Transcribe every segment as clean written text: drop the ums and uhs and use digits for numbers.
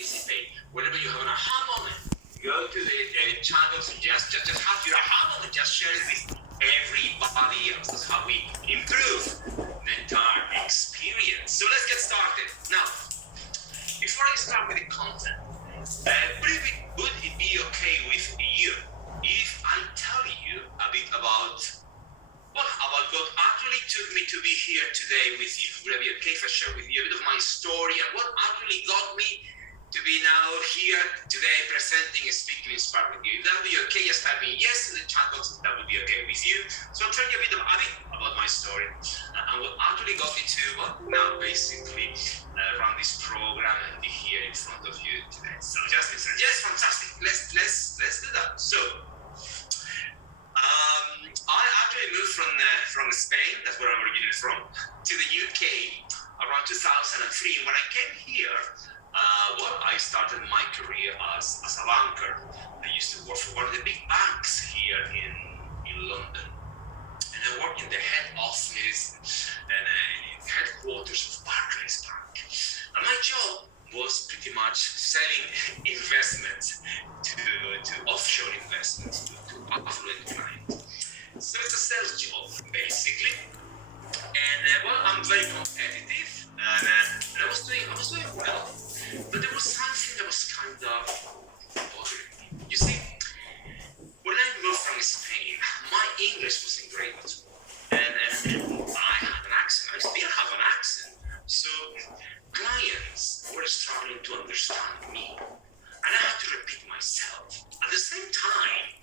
participate. Whenever you have an aha moment, go to the channels and just have your aha moment, just share it with everybody else. That's how we improve the entire experience. So let's get started. Now, before I start with the content, would it be okay with you if I tell you a bit about what actually took me to be here today with you? Would it be okay if I share with you a bit of my story and what actually got me to be now here today presenting and speaking inspired with you? If that would be okay, just type in yes in the chat box, that would be okay with you. So I'll tell you a bit about my story and what actually got me to now basically run this program and be here in front of you today. So just listen. Yes, fantastic. Let's do that. So I actually moved from Spain, that's where I'm originally from, to the UK around 2003. When I came here, I started my career as a banker. I used to work for one of the big banks here in London. And I worked in the head office and headquarters of Barclays Bank. And my job was pretty much selling investments to offshore investments, to affluent clients. So it's a sales job, basically. And I'm very competitive, and I was doing well. But there was something that was kind of bothering me. You see, when I moved from Spain, my English wasn't great at all. And I had an accent. I still have an accent. So clients were struggling to understand me. And I had to repeat myself. At the same time,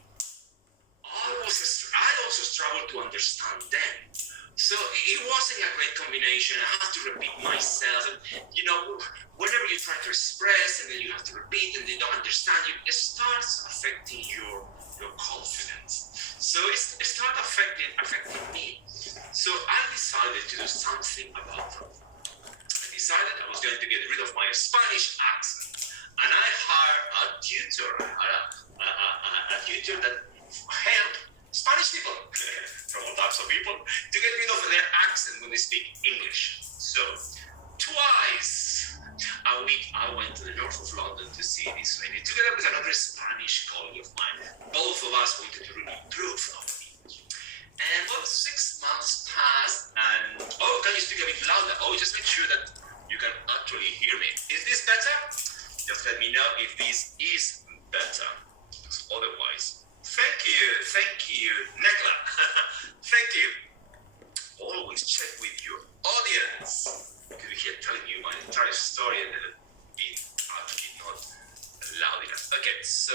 I also struggled to understand them. So it wasn't a great combination. I had to repeat myself. And, whenever you try to express and then you have to repeat and they don't understand you, it starts affecting your confidence. So it started affecting me. So I decided to do something about that. I decided I was going to get rid of my Spanish accent. And I hired a tutor that helped Spanish people, from all types of people, to get rid of their accent when they speak English. So, twice a week I went to the north of London to see this lady, together with another Spanish colleague of mine. Both of us wanted to really improve our English. And 6 months passed, and can you speak a bit louder? Just make sure that you can actually hear me. Is this better? Just let me know if this is better. Because otherwise, thank you, Nekla. Thank you. Always check with your audience. I could be here telling you my entire story and then being actually not loud enough. Okay, so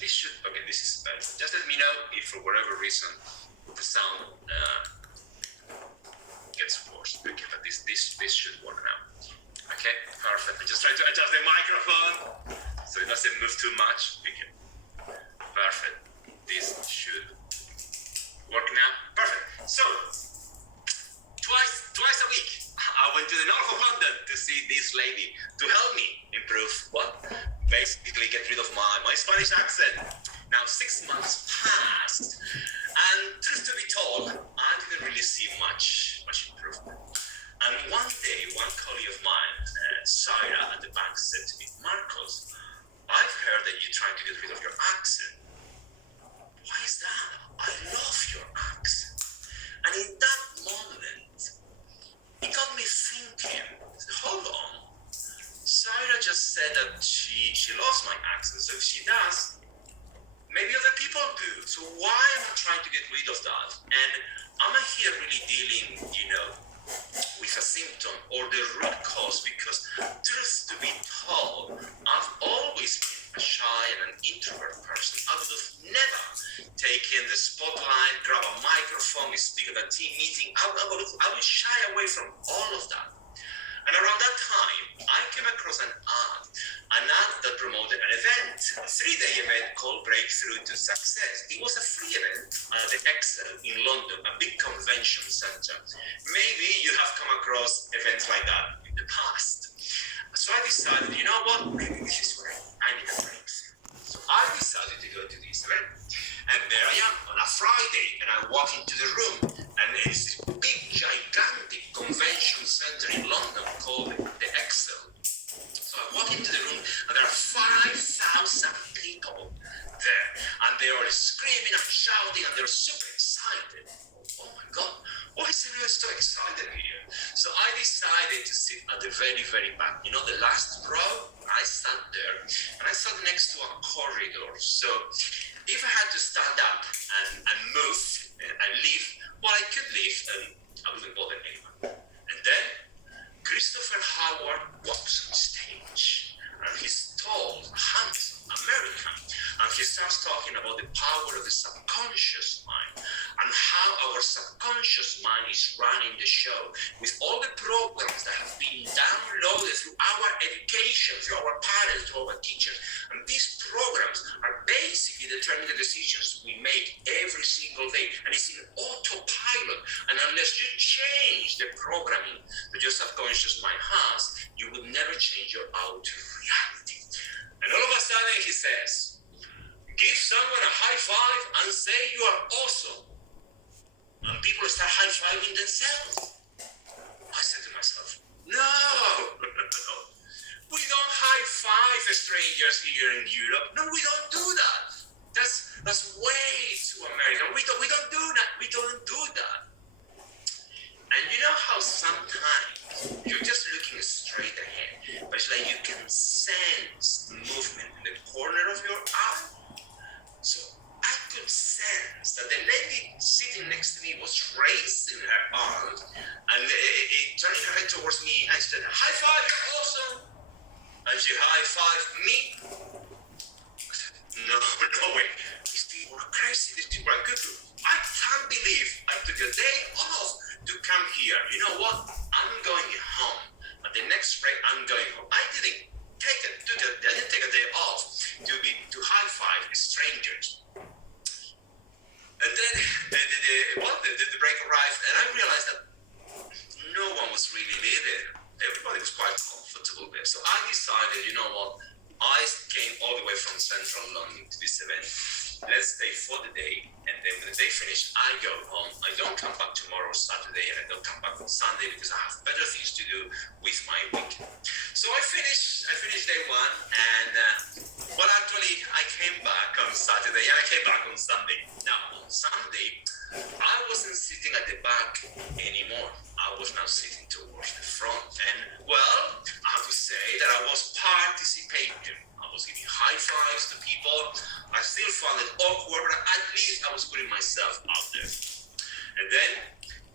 this is better. Just let me know if for whatever reason the sound gets worse. Okay, but this should work now. Okay, perfect. I'm just trying to adjust the microphone so it doesn't move too much. Okay, perfect. This should work now. Perfect. So, twice a week, I went to the north of London to see this lady to help me improve basically get rid of my Spanish accent. Now 6 months passed, and truth to be told, I didn't really see much improvement. And one day, one colleague of mine, Sarah at the bank, said to me, "Marcos, I've heard that you're trying to get rid of your accent. Why is that? I love your accent." And in that moment, it got me thinking, hold on. Sarah just said that she loves my accent, so if she does, maybe other people do. So why am I trying to get rid of that? And am I here really dealing, with a symptom or the root cause? Because truth to be told, I've always been a shy and an introvert person. I would have never taken the spotlight, grab a microphone, speak at a team meeting. I would shy away from all of that. And around that time, I came across an ad that promoted an event, a 3-day event called Breakthrough to Success. It was a free event at the Excel in London, a big convention center. Maybe you have come across events like that in the past. So I decided, you know what, maybe this is where I need a breakthrough. So I decided to go to this event. And there I am on a Friday, and I walk into the room, and it's this big, gigantic convention center in London called the Excel. So I walk in into the room, and there are 5,000 people there, and they are screaming and shouting, and they're super excited. Oh my God, why is everyone so excited here? So I decided to sit at the very, very back. You know, the last row, I sat there, and I sat next to a corridor. So if I had to stand up and move and leave, well, I could leave, and I wouldn't bother anyone. And then Christopher Howard walks on stage, and he's tall, handsome, American, and he starts talking about the power of the subconscious mind and how our subconscious mind is running the show with all the programs that have been downloaded through our education, through our parents, through our teachers. And these programs are basically determining the decisions we make every single day, and it's in autopilot. And unless you change the programming that your subconscious mind has, you will never change your outer reality. And all of a sudden he says, give someone a high five and say you are awesome. And people start high-fiving themselves. I said to myself, no, we don't high-five strangers here in Europe. No, we don't do that. That's way too American. We don't do that. We don't do that. And you know how sometimes you're just looking straight ahead, but it's like you can sense movement in the corner of your eye. So I could sense that the lady sitting next to me was raising her arms and turning her head towards me, and she said, high five, you're awesome. And she high-fived me. I said, no way. These people are crazy. These people are good. I can't believe I took a day off to come here. You know what? I'm going home. At the next break, I'm going home. I didn't take a day off to high-five strangers. And then the break arrived, and I realized that no one was really leaving. Everybody was quite comfortable there. So I decided, you know what? I came all the way from central London to this event. Let's stay for the day, and then when the day finished, I go home. I don't come back tomorrow, Saturday, and I don't come back on Sunday because I have better things to do with my week. So I finished day one, and actually I came back on Saturday, and I came back on Sunday. Now on Sunday, I wasn't sitting at the back anymore. I was now sitting towards the front, and well, I have to say that I was participating. I was giving high fives to people. I still found it awkward, but at least I was putting myself out there. And then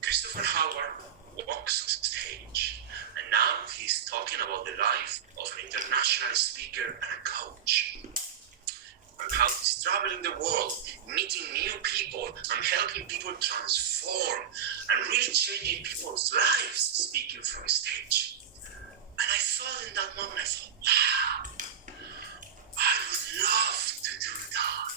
Christopher Howard walks on stage, and now he's talking about the life of an international speaker and a coach, and how he's traveling the world, meeting new people, and helping people transform, and really changing people's lives speaking from a stage. And I thought in that moment, I thought, wow, I would love to do that.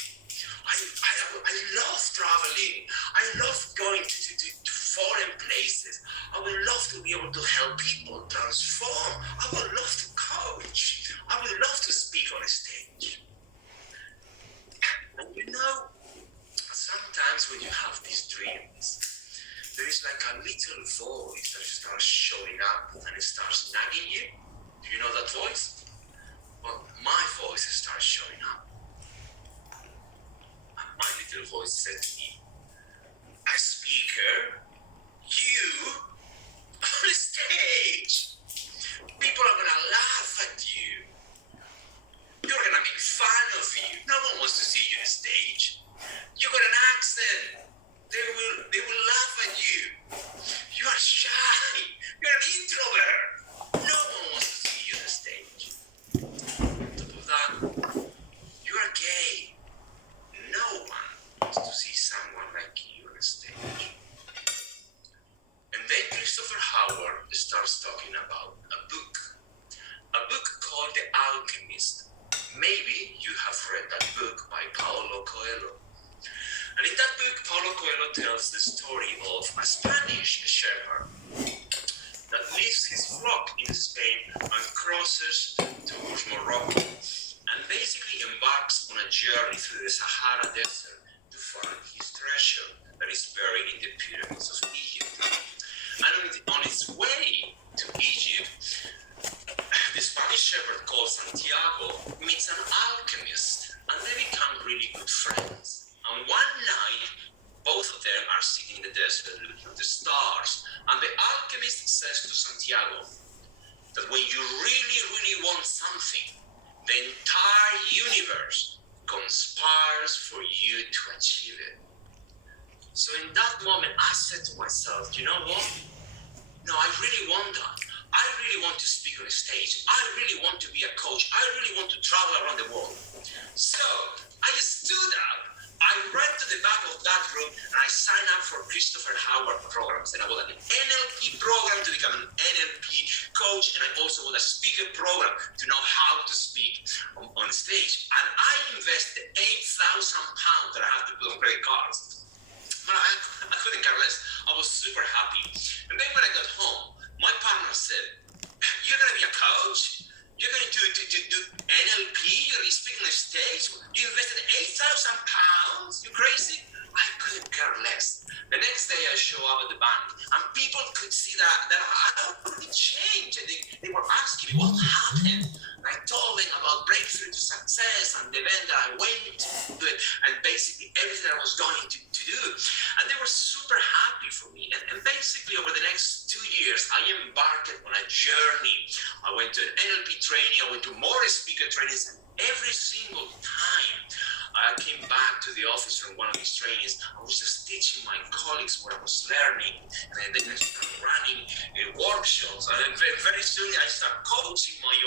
I love traveling. I love going to foreign places. I would love to be able to help people transform. I would love to coach. I would love to speak on a stage. And you know, sometimes when you have these dreams, there is like a little voice that starts showing up and it starts nagging you. Do you know that voice? Well, my voice starts showing up. And my little voice said to me, a speaker, you on a stage, people are gonna laugh at you. You're gonna make fun of you. No one wants to see you on stage. You got an accent. They will laugh at you. You are shy. You're an introvert. No one wants to see you on the stage. On top of that, you are gay. No one wants to see someone like you on the stage. And then Christopher Howard starts talking about a book called The Alchemist. Maybe you have read that book by Paulo Coelho. And in that book, Paulo Coelho tells the story of a Spanish shepherd that leaves his flock in Spain and crosses towards Morocco, and basically embarks on a journey through the Sahara Desert to find his treasure that is buried in the pyramids of Egypt. And on its way to Egypt, the Spanish shepherd called Santiago meets an alchemist, and they become really good friends. And one night, both of them are sitting in the desert looking at the stars, and the alchemist says to Santiago that when you really, really want something, the entire universe conspires for you to achieve it. So in that moment, I said to myself, you know what? No, I really want that. I really want to speak on a stage. I really want to be a coach. I really want to travel around the world. So I stood up. I ran to the back of that room and I signed up for Christopher Howard programs. And I bought an NLP program to become an NLP coach. And I also bought a speaker program to know how to speak on stage. And I invested £8,000 that I had to put on credit cards. I couldn't care less. I was super happy. And then when I got home, my partner said, "You're going to be a coach? You're going to do NLP? You're going to be speaking on stage? You invested £8,000? You crazy?" I couldn't care less. The next day I show up at the bank and people could see that I already changed. And they were asking me, what happened? And I told them about Breakthrough to Success and the event that I went to and basically everything I was going to do. And they were super happy for me. And basically over the next 2 years, I embarked on a journey. I went to an NLP training, I went to more speaker trainings, and every single time I came back to the office from one of these trainings, I was just teaching my colleagues what I was learning, and then I started running workshops, and then very soon I started coaching my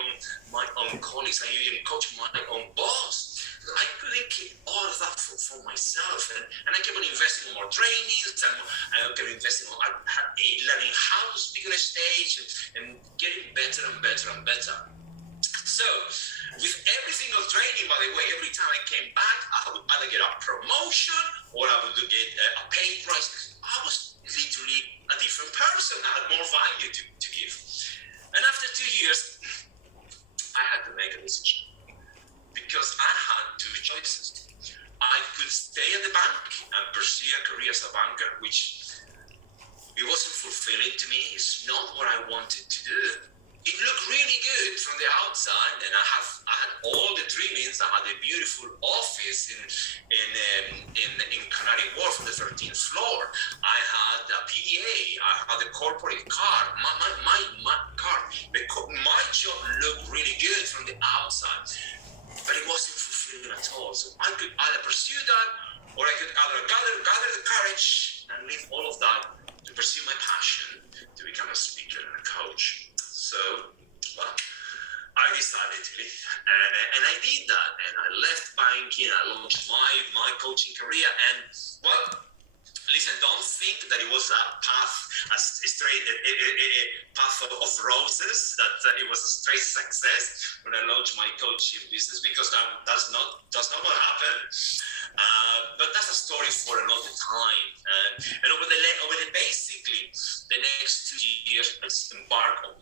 own colleagues. I even coached my own boss. I couldn't keep all of that for myself, and I kept on investing in more trainings, and I kept investing on learning how to speak on a stage, and getting better and better and better. So, with every single training, by the way, every time I came back, I would either get a promotion or I would get a pay rise. I was literally a different person. I had more value to give. And after 2 years, I had to make a decision because I had two choices. I could stay at the bank and pursue a career as a banker, which it wasn't fulfilling to me. It's not what I wanted to do. It looked really good from the outside, and I had all the dreamings. I had a beautiful office in Canary Wharf on the 13th floor. I had a PDA. I had a corporate car. My car. My job looked really good from the outside, but it wasn't fulfilling at all. So I could either pursue that, or I could either gather the courage and leave all of that to pursue my passion to become a speaker and a coach. So, well, I decided to leave, and I did that, and I left banking. I launched my coaching career, and well, listen, don't think that it was a path, a straight path of roses, that it was a straight success when I launched my coaching business, because that's not what happened. But that's a story for another time. And over basically the next 2 years, I embarked on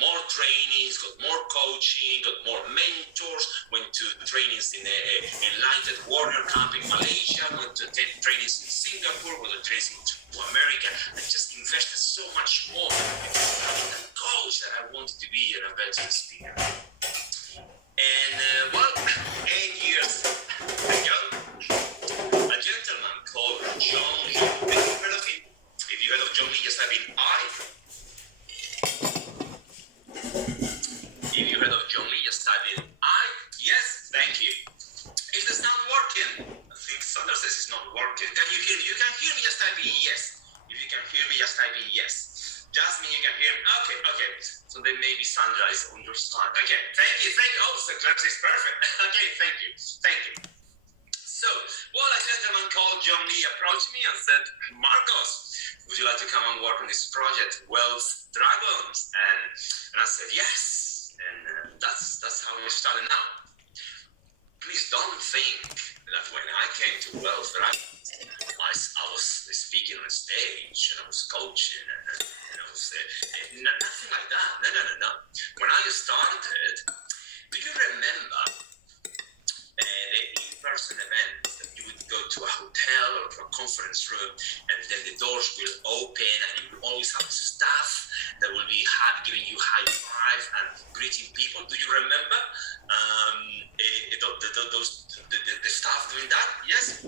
more trainings, got more coaching, got more mentors, went to trainings in Enlightened Warrior Camp in Malaysia, went to trainings in Singapore, went to trainings to America, and just invested so much more in becoming the coach that I wanted to be and a better speaker. And well, 8 years ago, a gentleman called John Lee. Have you heard of him? If you heard of John Lee, just type in I. If you heard of John Lee, just type in I. Yes, thank you. Is the sound working? I think Sandra says it's not working. Can you hear me? You can hear me, just type in yes. If you can hear me, just type in yes. Jasmine, you can hear me? Okay. So then maybe Sandra is on your side. Okay, thank you. Oh, so Clarence is perfect. Okay, thank you. So, well, a gentleman called John Lee approached me and said, Marcos, would you like to come and work on this project, Wealth Dragons? And I said, yes. And that's how we started now. Please don't think that when I came to Wealth Dragons, I was speaking on a stage and I was coaching and I was nothing like that. No. When I started, do you remember the in-person events that you would go to a hotel or to a conference room, and then the doors will open and you will always have staff that will be giving you high five and greeting people. Do you remember the staff doing that? Yes.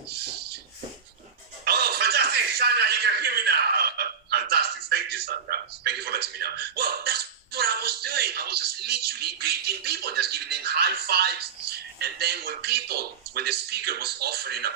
Oh, fantastic, Sandra! You can hear me now. Fantastic. Thank you, Sandra. Thank you for letting me know. Well, that's what I was doing. I was just literally greeting people, just giving them high fives. And then when the speaker was offering a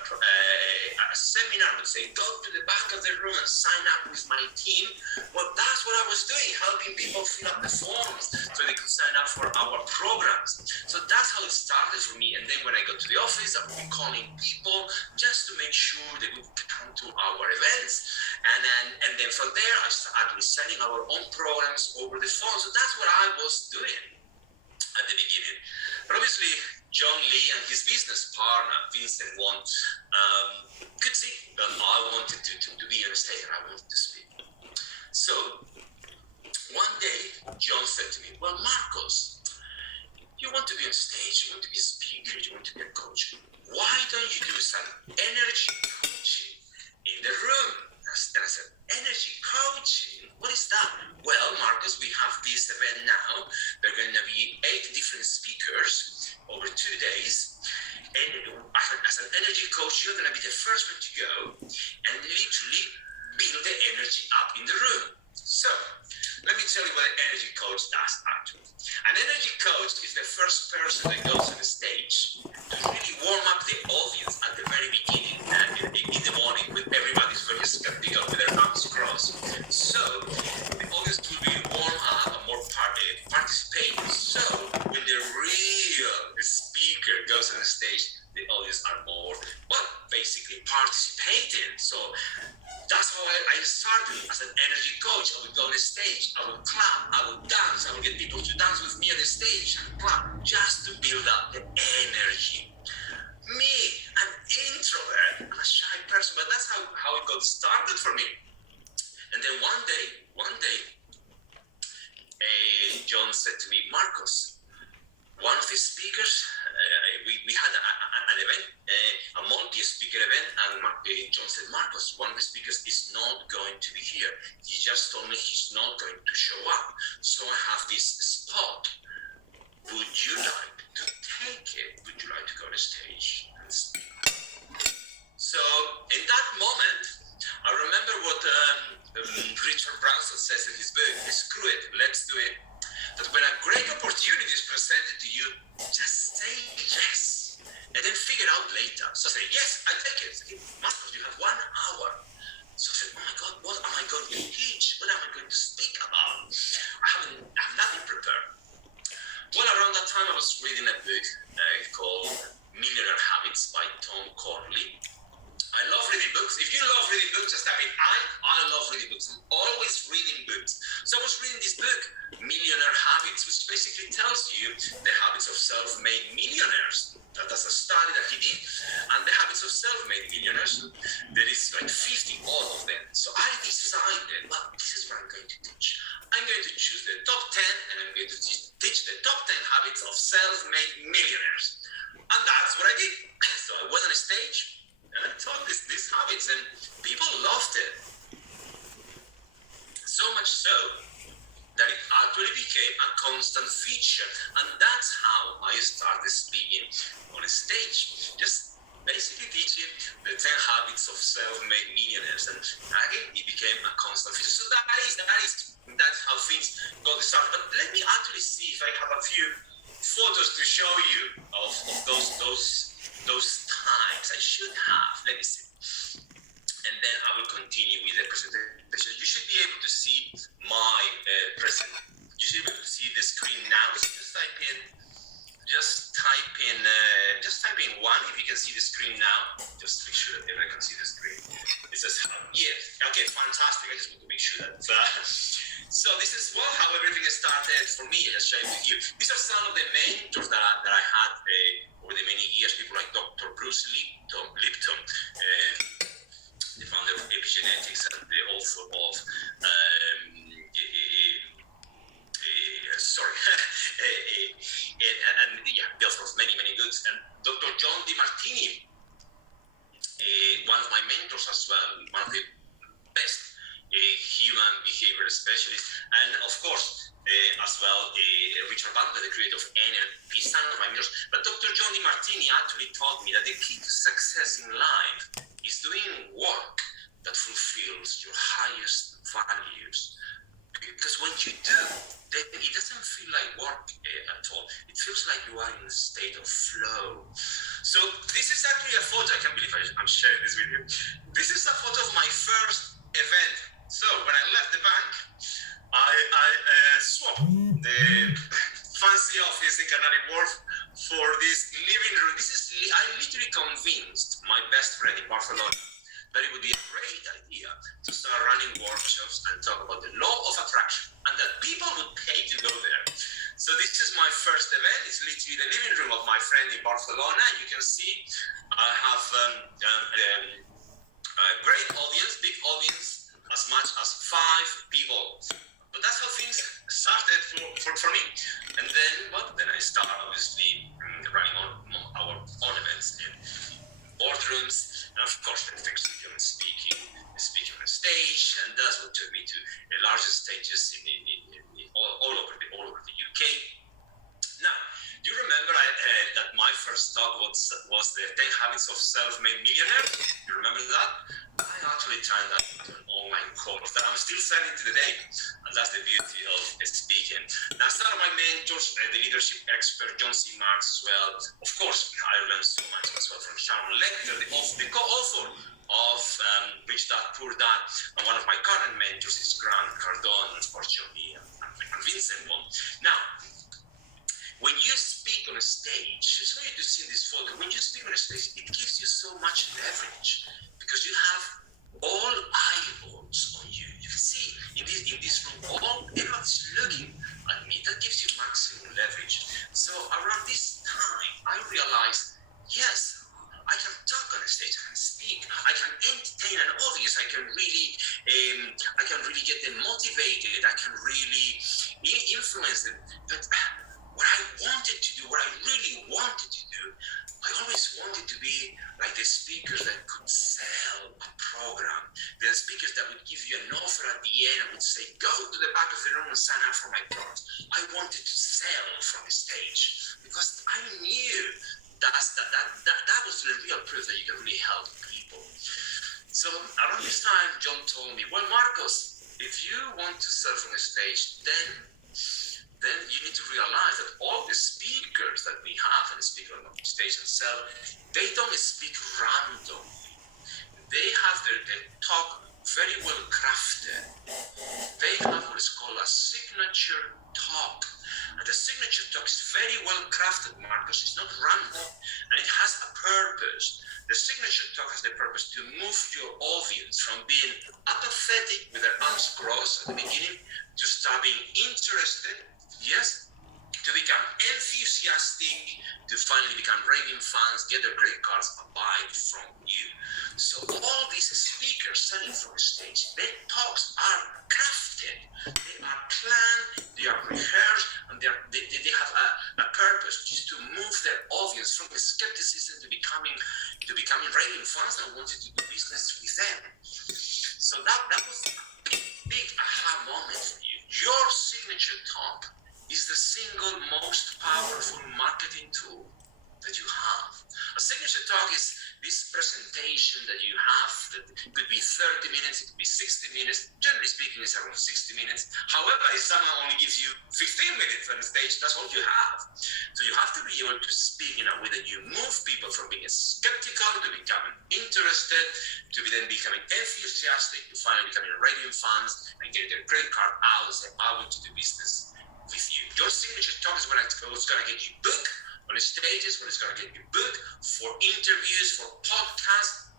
seminar, would say, go to the back of the room and sign up with my team. Well, that's what I was doing, helping people fill up the forms so they could sign up for our programs. So that's how it started for me. And then when I got to the office, I would be calling people just to make sure they would come to our events. And then from there, I started selling our own programs over the phone. So that's what I was doing at the beginning. But obviously, John Lee and his business partner, Vincent Wong, could see that I wanted to be on stage and I wanted to speak. So one day, John said to me, well, Marcos, you want to be on stage, you want to be a speaker, you want to be a coach. Why don't you do some energy coaching in the room? And I said, energy coaching? What is that? Well, Marcus, we have this event now. There are going to be 8 different speakers over 2 days. And as an energy coach, you're going to be the first one to go and literally build the energy up in the room. So, let me tell you what an energy coach does, actually. An energy coach is the first person that goes on the stage to really warm up the audience at the very beginning in the morning when everybody's very skeptical with their arms crossed. So, the audience will be warm up and more participating. So, when the real speaker goes on the stage, the audience are more, well, basically participating. So, that's how I started as an energy coach. I would go on the stage, I would clap, I would dance, I would get people to dance with me on the stage and clap just to build up the energy. Me, an introvert, I'm a shy person, but that's how it got started for me. And then one day, John said to me, Marcos, one of the speakers, we had an event, a multi-speaker event, and John said, Marcos, one of the speakers is not going to be here. He just told me he's not going to show up. So I have this spot. Would you like to take it? Would you like to go on the stage and speak? So in that moment, I remember what Richard Branson says in his book, screw it, let's do it. That when a great opportunity is presented to you, just say yes, and then figure out later. So I say, yes, I take it. Say, Marcos, you have 1 hour. So I said, oh my God, what am I going to teach? What am I going to speak about? I have nothing prepared. Well, around that time, I was reading a book called Millionaire Habits by Tom Corley. I love reading books. If you love reading books, just type in I love reading books. I'm always reading books. So I was reading this book, Millionaire Habits, which basically tells you the habits of self-made millionaires. That's a study that he did. And the habits of self-made millionaires, there is like 50 all of them. So I decided, well, this is what I'm going to teach. I'm going to choose the top 10 and I'm going to teach the top 10 habits of self-made millionaires. And that's what I did. So I went on a stage, and I taught these habits, and people loved it. So much so that it actually became a constant feature, and that's how I started speaking on a stage. Just basically teaching the 10 habits of self-made millionaires, and again, it became a constant feature. So that's how things got started. But let me actually see if I have a few photos to show you of those times. I should have. Let me see. And then I will continue with the presentation. You should be able to see my presentation. You should be able to see the screen now. So just type in 1 if you can see the screen now. Just make sure that everyone can see the screen. It says, yes, okay, fantastic. I just want to make sure that. So this is how everything started for me. I'll share with you. These are some of the mentors that I had over the many years. People like Dr. Bruce Lipton, the founder of epigenetics and the author of the author of many books, and Dr. John DeMartini, one of my mentors as well, one of the best a human behavior specialist, and of course, as well, Richard Bandler, the creator of NLP, son of my mirrors. But Dr. John DeMartini actually taught me that the key to success in life is doing work that fulfills your highest values. Because when you do, then it doesn't feel like work at all. It feels like you are in a state of flow. So this is actually a photo. I can't believe I'm sharing this with you. This is a photo of my first event. So when I left the bank, I swapped the fancy office in Canary Wharf for this living room. I literally convinced my best friend in Barcelona that it would be a great idea to start running workshops and talk about the law of attraction, and that people would pay to go there. So this is my first event. It's literally the living room of my friend in Barcelona. You can see I have a great audience, big audience, as much as 5 people. But that's how things started for me. And then, then I started obviously running our own events in boardrooms, and of course then things became speaking on stage, and that's what took me to the largest stages in all over the UK. Now, do you remember that my first talk was the 10 Habits of Self-Made Millionaire? You remember that? I actually turned that into an online course that I'm still selling to the day, and that's the beauty of speaking. Now, some of my mentors, the leadership expert John C. Marks as well. Of course, I learned so much as well from Sharon Lecter, the co-author of Rich Dad Poor Dad, and one of my current mentors is Grant Cardone, and of course Johnny and Vincent Wong. Now, when you speak on a stage, it's for you to see in this photo, when you speak on a stage, it gives you so much leverage because you have all eyeballs on you. You can see in this room, everyone's looking at me. That gives you maximum leverage. So around this time, I realized, yes, I can talk on a stage, I can speak, I can entertain an audience, I can really get them motivated, I can really influence them. But what I wanted to do, what I really wanted to do, I always wanted to be like the speakers that could sell a program, the speakers that would give you an offer at the end and would say, go to the back of the room and sign up for my product. I wanted to sell from the stage because I knew that was the real proof that you can really help people. So around this time, John told me, well, Marcos, if you want to sell from the stage, then you need to realize that all the speakers that we have and the speakers on the stage and sell, they don't speak random. They have their talk very well crafted. They have what is called a signature talk. And the signature talk is very well crafted, Marcus. It's not random, and it has a purpose. The signature talk has the purpose to move your audience from being apathetic with their arms crossed at the beginning to start being interested, yes, to become enthusiastic, to finally become raving fans, get their credit cards, and buy from you. So all these speakers selling from the stage, their talks are crafted, they are planned, they are rehearsed, and they have a purpose, which is to move their audience from skepticism to becoming raving fans and wanting to do business with them. So that was a big aha moment for you. Your signature talk is the single most powerful marketing tool that you have. A signature talk is this presentation that you have that could be 30 minutes, it could be 60 minutes. Generally speaking, it's around 60 minutes. However, if someone only gives you 15 minutes on the stage, that's all you have. So you have to be able to speak in a way that you move people from being skeptical to becoming interested, to then becoming enthusiastic, to finally becoming raving fans and get their credit card out and say, I want to do business with you. Your signature talk is what's going to get you booked on the stages, what is going to get you booked for interviews, for podcasts.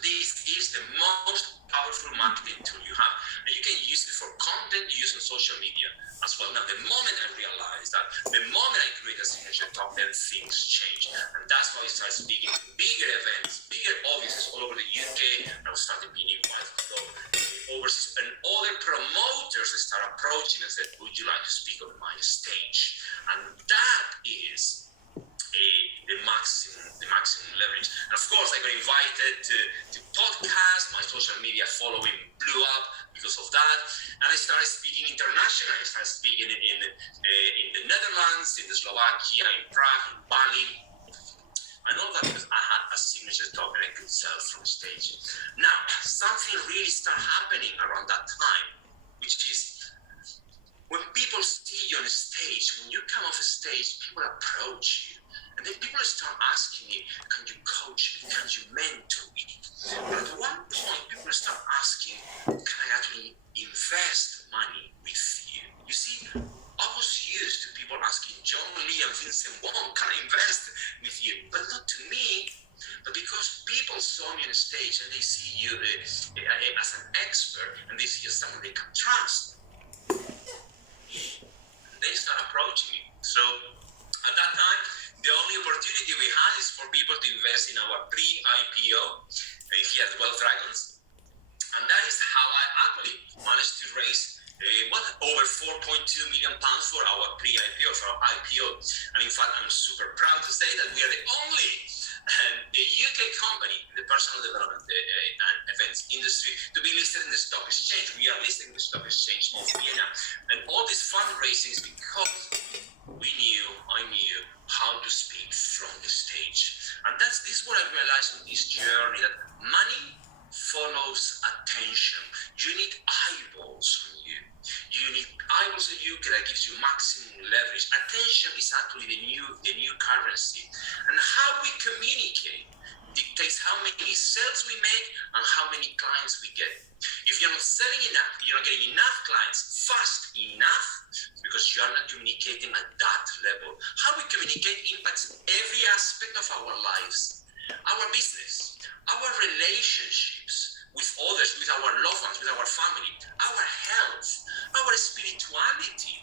This is the most powerful marketing tool you have, and you can use it for content you use on social media as well. Now, the moment I realized that, the moment I create a signature talk, then things change, and that's why I started speaking in bigger events, bigger audiences all over the UK, and I started being invited to go overseas, and other promoters start approaching and said, would you like to speak on my stage? And that is the maximum leverage. And of course, I got invited to podcasts. My social media following blew up because because of that. And I started speaking internationally. I started speaking in the Netherlands, in Slovakia, in Prague, in Bali, and all that because I had a signature talk that I could sell from stage. Now, something really started happening around that time, which is when people see you on a stage, when you come off a stage, people approach you. And then people start asking you, can you coach me? Can you mentor me? But at one point, people start asking, can I actually invest money with you? You see, I was used to people asking John Lee and Vincent Wong, can I invest with you? But not to me, but because people saw me on a stage and they see you as an expert and they see you as someone they can trust, they start approaching me. So at that time, the only opportunity we had is for people to invest in our pre-IPO here at Wealth Dragons. And that is how I actually managed to raise over £4.2 million for our pre-IPO, for our IPO. And in fact, I'm super proud to say that we are the only UK company in the personal development and events industry to be listed in the stock exchange. We are listed in the stock exchange of Vienna. And all this fundraising is because I knew how to speak from the stage. And this is what I realized on this journey, that money follows attention. You need eyeballs on you. You need eyeballs on you that gives you maximum leverage. Attention is actually the new currency. And how we communicate dictates how many sales we make and how many clients we get. If you're not selling enough, you're not getting enough clients fast enough, because you are not communicating at that level. How we communicate impacts every aspect of our lives, our business, our relationships with others, with our loved ones, with our family, our health, our spirituality.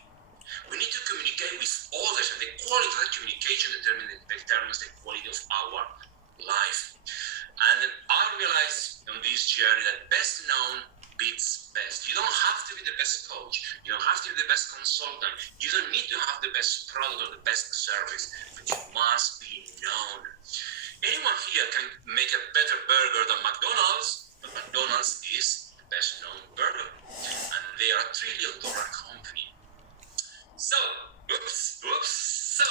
We need to communicate with others, and the quality of that communication determines the quality of our life. And I realized on this journey that best known beats best. You don't have to be the best coach. You don't have to be the best consultant. You don't need to have the best product or the best service, but you must be known. Anyone here can make a better burger than McDonald's, but McDonald's is the best known burger. And they are $1 trillion company. So, So,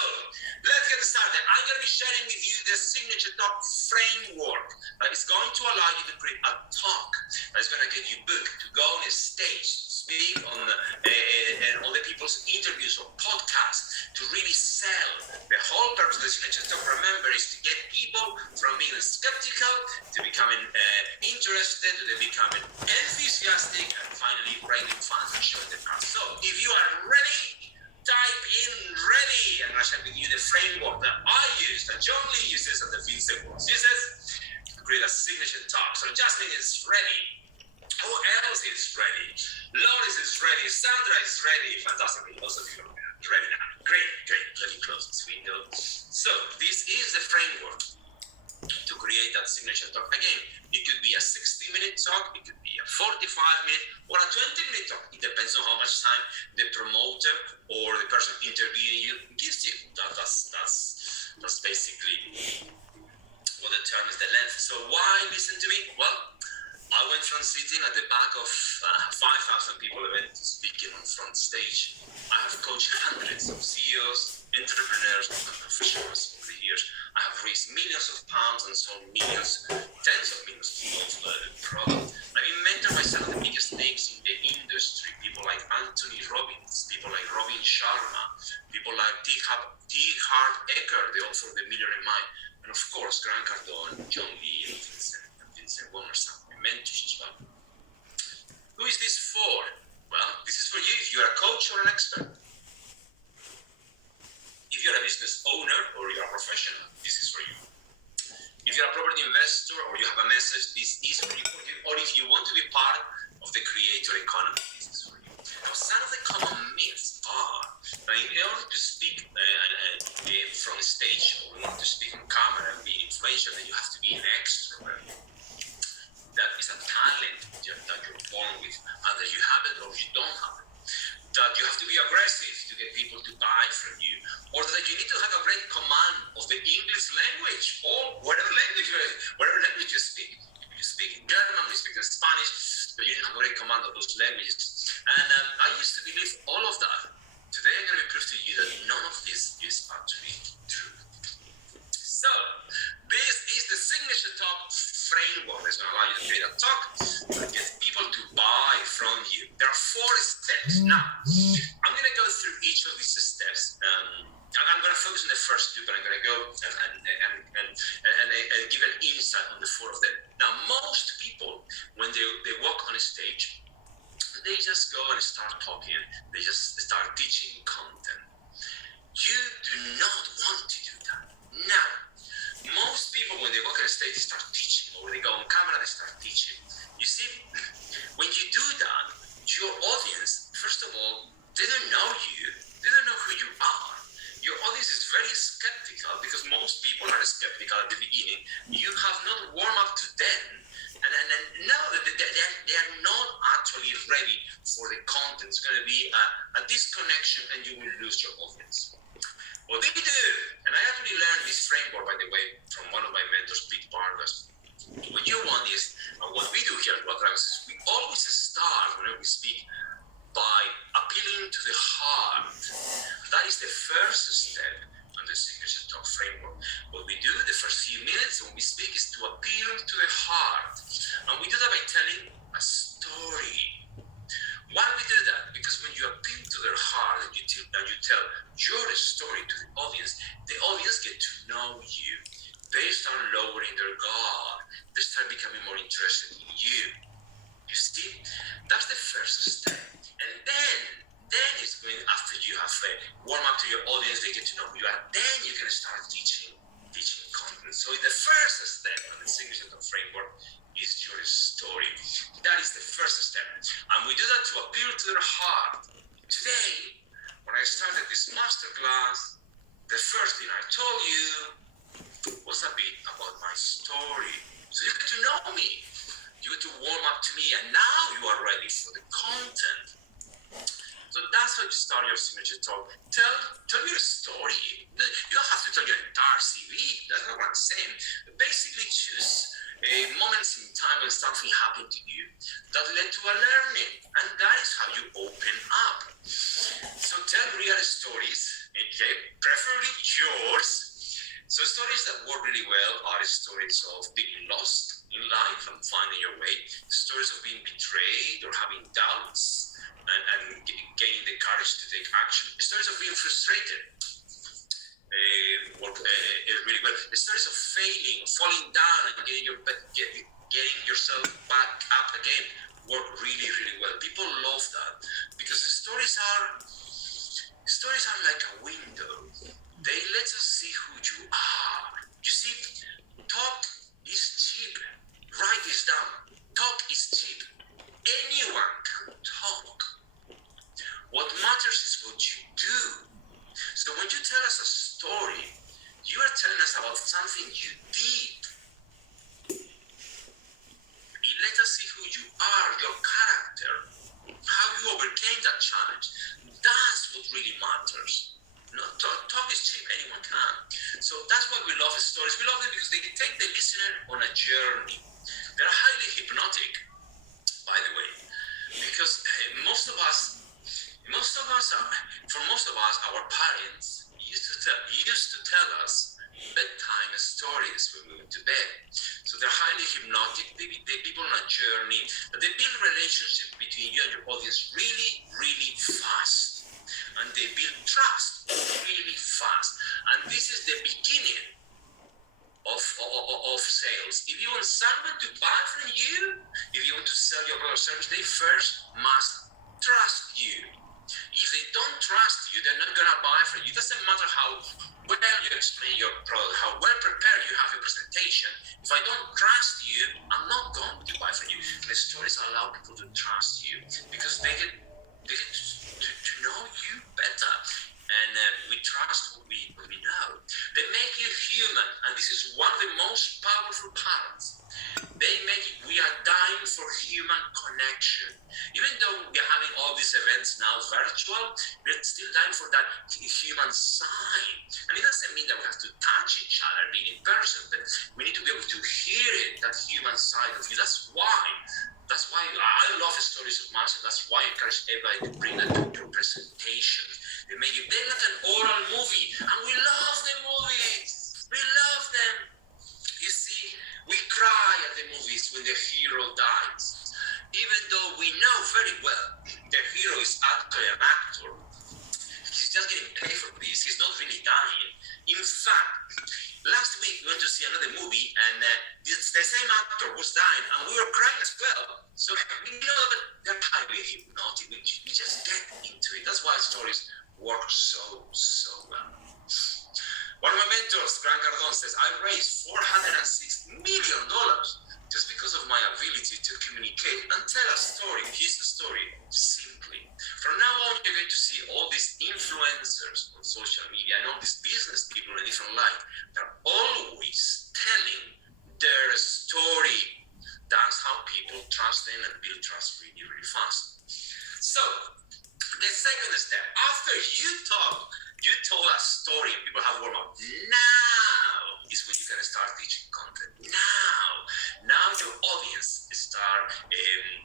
let's get started. I'm going to be sharing with you the Signature Talk framework that is going to allow you to create a talk that is going to get you booked to go on a stage, speak on other people's interviews or podcasts, to really sell. The whole purpose of the Signature Talk, remember, is to get people from being skeptical to becoming interested, to becoming enthusiastic, and finally bringing fans and showing their cards. So, if you are ready, type in ready, and I'll share with you the framework that I use, that John Lee uses, and the Vincent Wong uses to create a signature talk. So Jasmine is ready. Who else is ready? Loris is ready. Sandra is ready. Fantastic. Most of you are ready now. Great. Let me close this window. So this is the framework to create that signature talk. Again, it could be a 60-minute talk, it could be a 45-minute, or a 20-minute talk. It depends on how much time the promoter or the person interviewing you gives you. That's basically what determines the length. So why listen to me? Well, I went from sitting at the back of 5,000 people event to speaking on front stage. I have coached hundreds of CEOs, entrepreneurs, and professionals over the years. I have raised millions of pounds and sold millions, tens of millions of product. I've been mentored by some of the biggest names in the industry, people like Anthony Robbins, people like Robin Sharma, people like T. Harv Eker, the author of The Millionaire Mind, and of course, Grant Cardone, John Lee, and Vincent Wong are some of my mentors as well. Who is this for? Well, this is for you if you're a coach or an expert. If you're a business owner or you're a professional, this is for you. If you're a property investor or you have a message, this is for you. Or if you want to be part of the creator economy, this is for you. Now, some of the common myths are that in order to speak from a stage or in order to speak on camera and be influential, that you have to be an extrovert. That is a talent that you're born with, either you have it or you don't have it. That you have to be aggressive to get people to buy from you, or that you need to have a great command of the English language or whatever language you speak. If you speak in German, you speak in Spanish, but you need to have a correct command of those languages. And I used to believe all of that. Today I'm going to prove to you that none of this is actually true. So, this is the Signature Talk framework. It's going to allow you to create a talk and get people to buy from you. There are 4 steps. Now, I'm going to go through each of these steps. I'm going to focus on the first 2, but I'm going to go and give an insight on the 4 of them. Now, most people, when they walk on a stage, they just go and start talking. They just start teaching content. You do not want to do that. Now, most people, when they walk on a stage, they start teaching, or when they go on camera, they start teaching. You see, when you do that, your audience, first of all, they don't know you. They don't know who you are. Your audience is very skeptical because most people are skeptical at the beginning. You have not warmed up to them, and now they are not actually ready for the content. It's going to be a disconnection, and you will lose your audience. What they do, and I actually learned this framework, by the way, from one of my mentors, Pete Vargas. What you want is, and what we do here at Blood Dragons, is we always start, whenever we speak, by appealing to the heart. That is the first step on the Signature Talk framework. What we do the first few minutes when we speak is to appeal to the heart. And we do that by telling a story. Why we do that? Because when you appeal to their heart and you tell your story to the audience get to know you. They start lowering their guard. They start becoming more interested in you. You see, that's the first step. And then it's when, after you have warm up to your audience, they get to know who you are, then you can start teaching content. So the first step on the Signature Talk framework is your story. That is the first step. And we do that to appeal to their heart. Today, when I started this masterclass, the first thing I told you was a bit about my story. So you get to know me. You get to warm up to me, and now you are ready for the content. So that's how you start your Signature Talk. Tell your story. You don't have to tell your entire CV. That's not what I'm saying. Basically, choose moments in time when something happened to you that led to a learning, and that is how you open up. So tell real stories, okay? Preferably yours. So stories that work really well are stories of being lost in life and finding your way, stories of being betrayed or having doubts and gaining the courage to take action, stories of being frustrated work really well, the stories of failing, falling down and getting yourself back up again work really, really well. People love that because the stories are like a window. They let us see who you are. You see, talk is cheap. Write this down. Talk is cheap. Anyone can talk. What matters is what you do. So when you tell us a story, you are telling us about something you did. It let us see who you are, your character, how you overcame that challenge. That's what really matters. No, talk is cheap, anyone can. So that's why we love stories. We love them because they take the listener on a journey. They're highly hypnotic, by the way, because for most of us, our parents used to tell us bedtime stories when we went to bed. So they're highly hypnotic. They people on a journey. They build relationships between you and your audience really, really fast. And they build trust really fast. And this is the beginning of sales. If you want someone to buy from you, if you want to sell your product or service, they first must trust you. If they don't trust you, they're not going to buy from you. It doesn't matter how well you explain your product, how well prepared you have your presentation. If I don't trust you, I'm not going to buy from you. The stories allow people to trust you because they get to know you better. And we trust what we know. They make you human, and this is one of the most powerful parts. They make it, we are dying for human connection. Even though we are having all these events now virtual, we're still dying for that human side. And it doesn't mean that we have to touch each other being in person, but we need to be able to hear it, that human side of you. That's why That's why I love stories of martial. That's why I encourage everybody to bring that to your presentation. They make it they're like an oral movie, and we love the movies. We love them. You see, we cry at the movies when the hero dies, even though we know very well the hero is actually an actor. He's just getting paid for this. He's not really dying. In fact, last week we went to see another movie, and the same actor was dying, and we were crying as well. So we know that they're highly hypnotic. We just get into it. That's why stories work so well. One of my mentors, Grant Cardone, says I raised $406 million just because of my ability to communicate and tell a story, his story, simply. From now on, you're going to see all these influencers on social media and all these business people in a different light. They're always telling their story. That's how people trust them and build trust really, really fast. So, the second step, after you told a story and people have warm up, now is when you can start teaching content. Now your audience start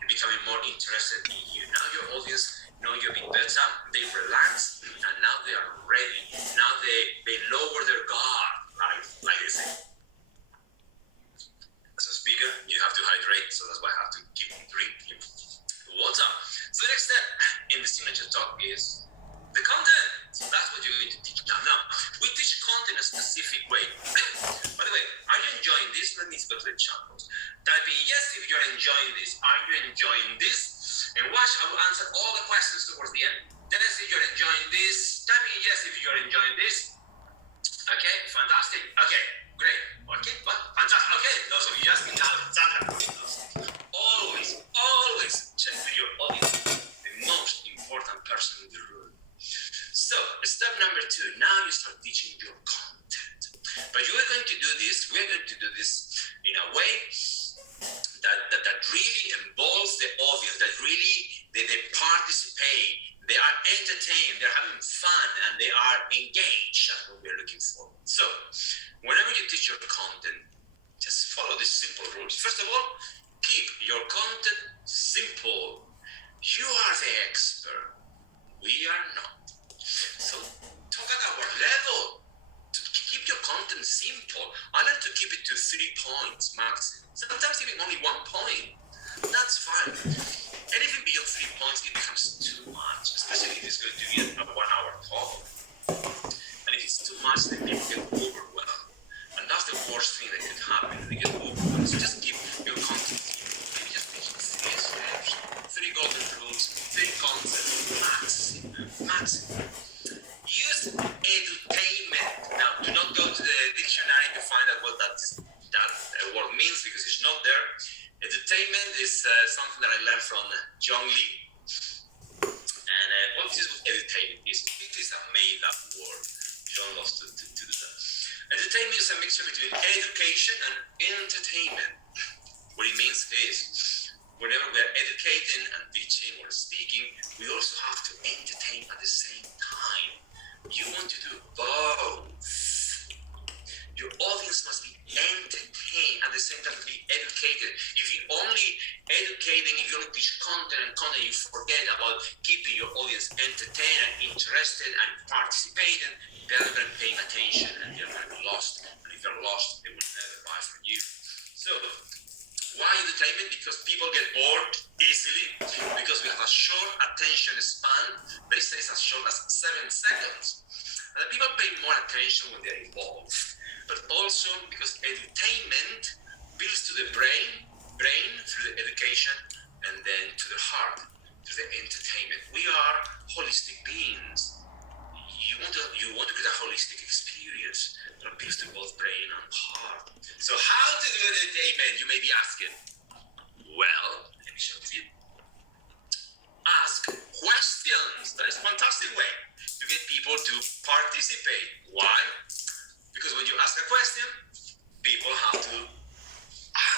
becoming more interested in you. Now your audience know you a bit better, they relax, and now they are ready. Now they lower their guard, like they say. As a speaker, you have to hydrate, so that's why I have to keep drinking water. So the next step in the signature talk is the content. So that's what you're going to teach now. Now, we teach content in a specific way. By the way, are you enjoying this? Let me go to the chat box. Type in yes if you're enjoying this. Are you enjoying this? And watch, I will answer all the questions towards the end. Dennis, if you're enjoying this, type in yes if you're enjoying this. Okay, fantastic. Okay, great. Okay, what? Fantastic. Okay, those of you asking now, Sandra. Always check with your audience, the most important person in the room. So, step number 2, now you start teaching your content. But we're going to do this in a way that really involves the audience, that really they participate, they are entertained, they're having fun, and they are engaged. That's what we're looking for. So, whenever you teach your content, just follow these simple rules. First of all, keep your content simple. You are the expert. We are not. So talk at our level. To keep your content simple. I like to keep it to 3 points maximum. Sometimes even only 1 point. That's fine. Anything beyond 3 points, it becomes too much, especially if it's going to be a 1-hour talk. And if it's too much, then people get overwhelmed. And that's the worst thing that could happen. They get overwhelmed. So just keep your content simple. Maybe just teach 3 steps, 3 golden rules, 3 concepts, maximum. Use edutainment. Now, do not go to the dictionary to find out what that word means, because it's not there. Edutainment is something that I learned from John Lee. And what is edutainment? It is a made-up word. John loves to do that. Edutainment is a mixture between education and entertainment. What it means is, whenever we are educating and teaching or speaking, we also have to entertain at the same time. You want to do both. Your audience must be entertained at the same time be educated. If you're only educating, if you only teach content, you forget about keeping your audience entertained and interested and participating, they're not going to pay attention and they're going to be lost. And if they're lost, they will never buy from you. So, why entertainment? Because people get bored easily, because we have a short attention span. They say it's as short as 7 seconds. And the people pay more attention when they're involved. But also because entertainment builds to the brain through the education, and then to the heart through the entertainment. We are holistic beings. You want to get a holistic experience that appeals to both brain and heart. So how to do entertainment, you may be asking? Well, let me show you. Ask questions. That is a fantastic way to get people to participate. Why? Because when you ask a question, people have to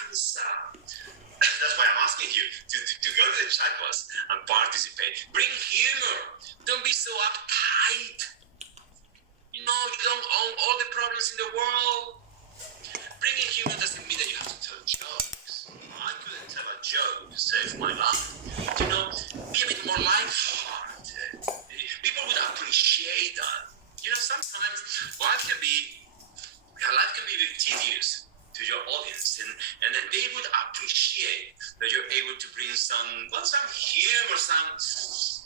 answer. That's why I'm asking you to go to the chat box and participate. Bring humor. Don't be so uptight. You don't own all the problems in the world. Bringing humor doesn't mean that you have to tell jokes. I couldn't tell a joke to say, appreciate that you're able to bring some humor, some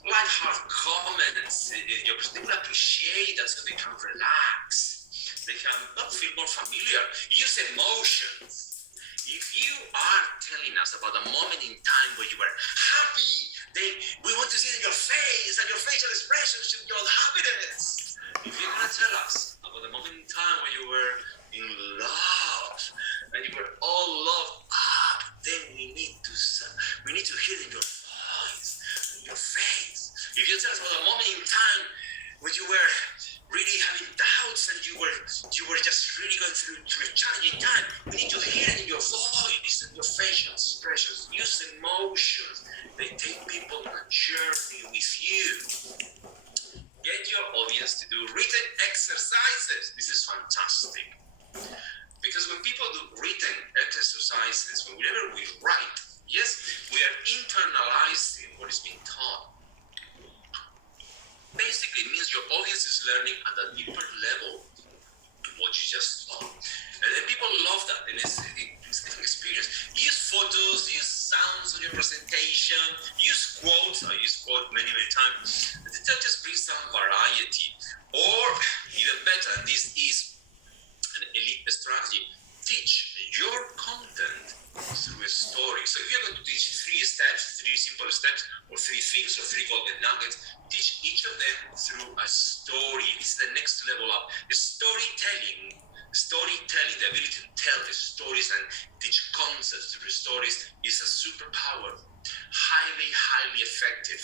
light-hearted comments. They will appreciate that, so they can relax. They can not feel more familiar. Use emotions. If you are telling us about a moment in time where you were happy, we want to see it in your face and your facial expressions show your happiness. If you're going to tell us about a moment in time where you were in love and you were all loved up, then we need to hear it in your voice, in your face. If you tell us about a moment in time where you were really having doubts and you were just really going through a challenging time, we need to hear it in your voice and your facial expressions. Use emotions. They take people on a journey with you. Get your audience to do written exercises. This is fantastic. Because when people do written exercises, whenever we write, yes, we are internalizing what is being taught. Basically, it means your audience is learning at a deeper level to what you just taught. And people love that, and it's an experience. Use photos, use sounds on your presentation, use quotes. I use quotes many times. That just brings some variety. Or, even better, this is an elite strategy. Teach your content through a story. So if you're going to teach 3 simple steps, or 3 things, or 3 golden nuggets, teach each of them through a story. It's the next level up. The storytelling, the ability to tell the stories and teach concepts through stories is a superpower. Highly effective.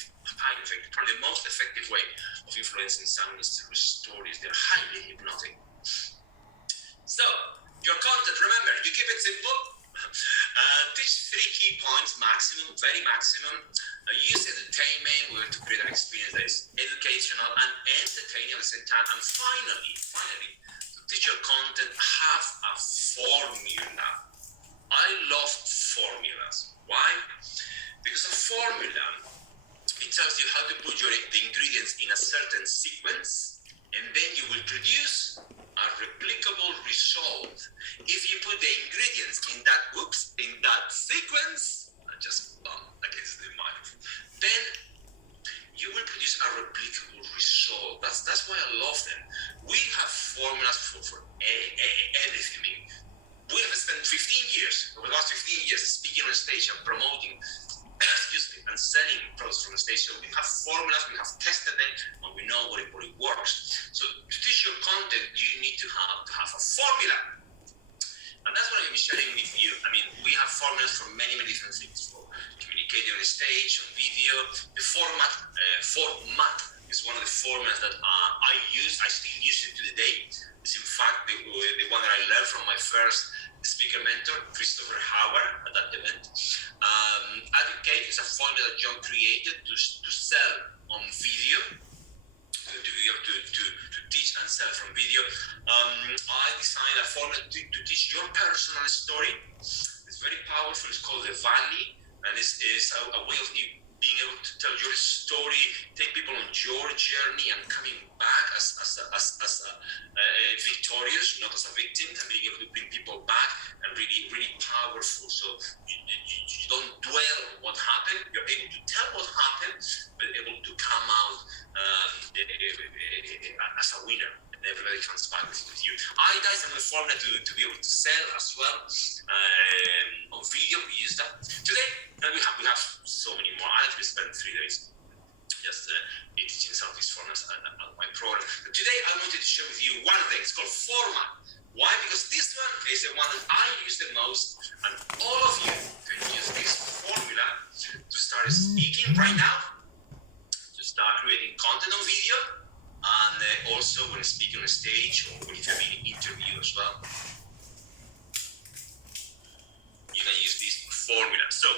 Probably the most effective way of influencing someone is through stories. They're highly hypnotic. So, your content, remember, you keep it simple. Teach 3 key points, maximum, very maximum. Use entertainment. We want to create an experience that is educational and entertaining at the same time. And finally, to teach your content, have a formula. I love formulas. Why? Because a formula, it tells you how to put the ingredients in a certain sequence, and then you will produce a replicable result. If you put the ingredients in that sequence, just against the mind, then you will produce a replicable result. That's why I love them. We have formulas for everything. I mean, we have spent 15 years, over the last 15 years, speaking on stage and promoting and selling products from the stage. So we have formulas, we have tested them, and we know what it works. So to teach your content, you need to have a formula. And that's what I'm going to be sharing with you. I mean, we have formulas for many different things, for communicating on the stage, on video. The format is one of the formulas that I still use it to the day. It's in fact the one that I learned from my first speaker mentor, Christopher Howard, at that event. Advocate is a formula that John created to sell on video, to teach and sell from video. I designed a formula to teach your personal story. It's very powerful. It's called the Valley, and it's a way of being able to tell your story, take people on your journey, and coming back as victorious, not as a victim, and being able to bring people back, and really powerful. So you don't dwell on what happened. You're able to tell what happened, but able to come out as a winner. And everybody comes back with you. I designed the formula to be able to sell as well. On video, we use that. Today, we have so many more. I actually spent 3 days just teaching some of these formulas at my program. But today, I wanted to share with you one thing. It's called format. Why? Because this one is the one that I use the most, and all of you can use this formula to start speaking right now, to start creating content on video, and also when speaking on a stage, or when you're having an interview as well. You can use this formula. So,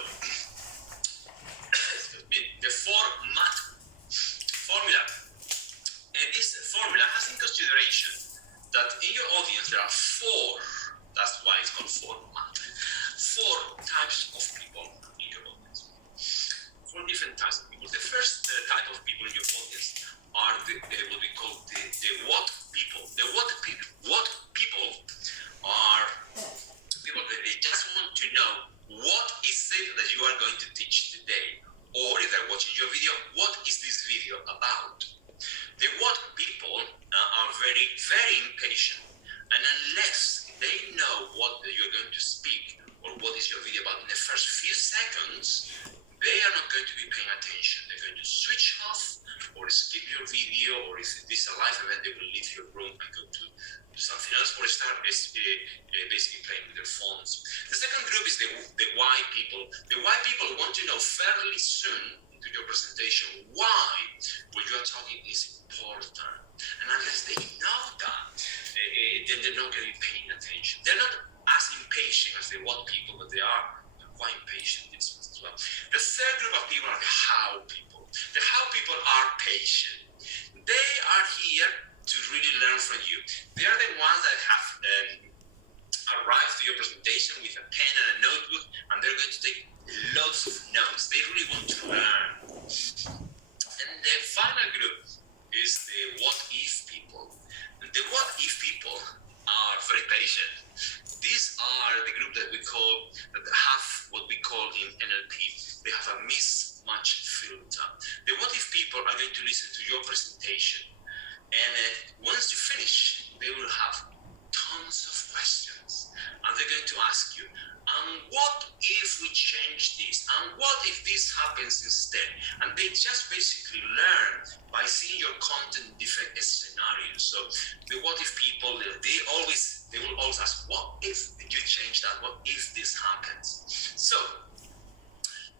the format formula. This formula has in consideration that in your audience there are 4, that's why it's called format, 4 types of people in your audience. 4 different types of people. The first type of people in your audience are what we call the what people. The what people are people that they just want to know what is but in the first few seconds, they are not going to be paying attention. They're going to switch off or skip your video, or if it is a live event, they will leave your room and go to something else, or start basically playing with their phones. The second group is the why people. The why people want to know fairly soon into your presentation why what you are talking is important. And unless they know that, then they're not going to be paying attention. They're not as impatient as they want people, but they are quite impatient as well. The third group of people are the how people. The how people are patient. They are here to really learn from you. They are the ones that have arrived to your presentation with a pen and a notebook, and they're going to take lots of notes. They really want to learn. And the final group is the what if people. And the what if people are very patient. These are the group that have what we call in NLP, they have a mismatch filter. The what if people are going to listen to your presentation, and once you finish, they will have tons of questions, and they're going to ask you, what if we change this? And what if this happens instead? And they just basically learn by seeing your content in different scenarios. So the what if people, they will always ask, what if you change that? What if this happens? So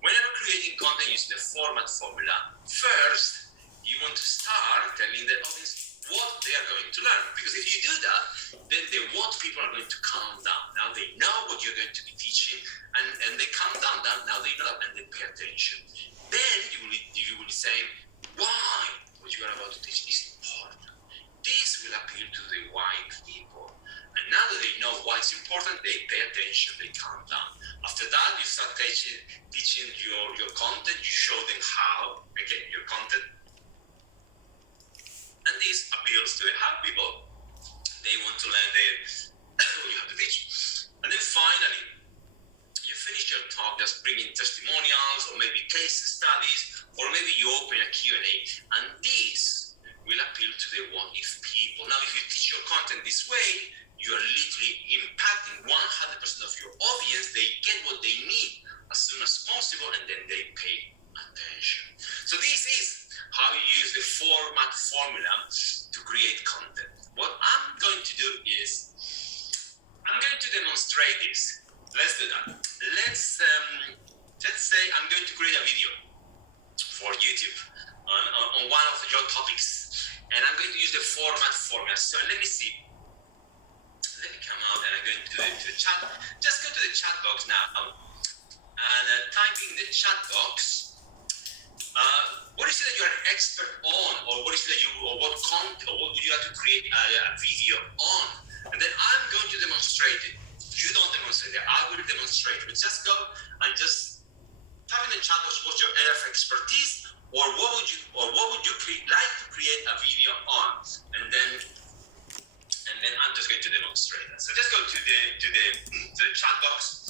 whenever creating content using the format formula, first you want to start telling the audience what they are going to learn. Because if you do that, then the what people are going to calm down. Now they know what you're going to be teaching, and they calm down, now they know, and they pay attention. Then you will be saying why what you are about to teach is important. This will appeal to the why people. And now that they know why it's important, they pay attention, they calm down. After that, you start teaching your content, you show them how, okay, your content. And this appeals to the how people. They want to learn what you have to teach. And then finally, you finish your talk just bringing testimonials, or maybe case studies, or maybe you open a Q&A. And this will appeal to the what if people. Now, if you teach your content this way, you are literally impacting 100% of your audience. They get what they need as soon as possible, and then they pay attention. So this is how you use the format formula to create content. What I'm going to do is, I'm going to demonstrate this. Let's do that. Let's say I'm going to create a video for YouTube on one of your topics, and I'm going to use the format formula. So let me see. Let me come out, and I'm going to the chat. Just go to the chat box now, and type in the chat box. What is it that you're an expert on, or what is it that what content, or what would you like to create a video on? And then I'm going to demonstrate it. You don't demonstrate it, I will demonstrate it. But just go and just type in the chat box what's your area of expertise, or what would you like to create a video on, and then I'm just going to demonstrate that. So just go to the chat box.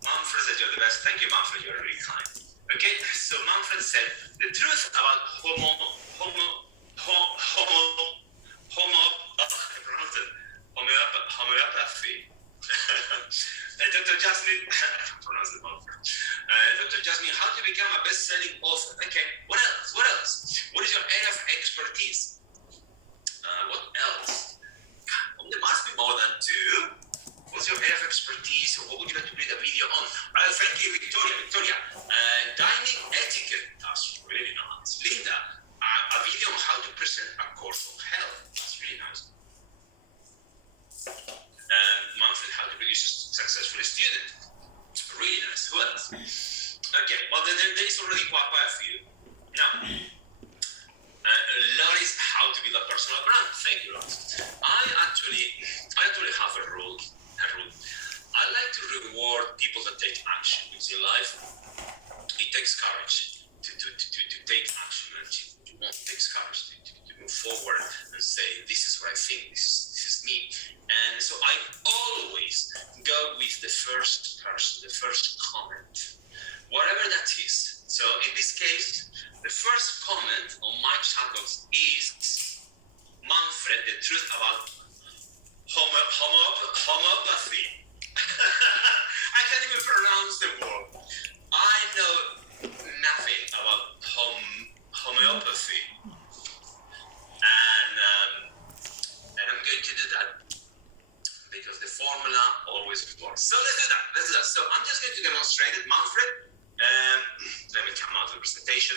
Manfred said you're the best. Thank you, Manfred. You're really kind. Okay, so Manfred said the truth about homeopathy. Dr. Jasmine, pronounce the Manfred. Dr. Jasmine, how to become a best-selling author? Okay, what else? What is your area of expertise? What else? There must be more than two. What's your area of expertise, or what would you like to create a video on? Thank you, Victoria. Dining etiquette, that's really nice. Linda, a video on how to present a course of health, that's really nice. Manfred, how to produce a successful student, really nice. Who else? Okay, well then there is already quite a few. Now, Loris, how to build a personal brand. Thank you, Loris. I actually have a rule. I like to reward people that take action. Because in life, it takes courage to take action, and it takes courage to move forward and say, this is what I think, this is me. And so I always go with the first person, the first comment, whatever that is. So in this case, the first comment on my chat box is Manfred, the truth about homeopathy. I can't even pronounce the formula always works. So let's do that. So I'm just going to demonstrate it. Manfred, let me come out of the presentation.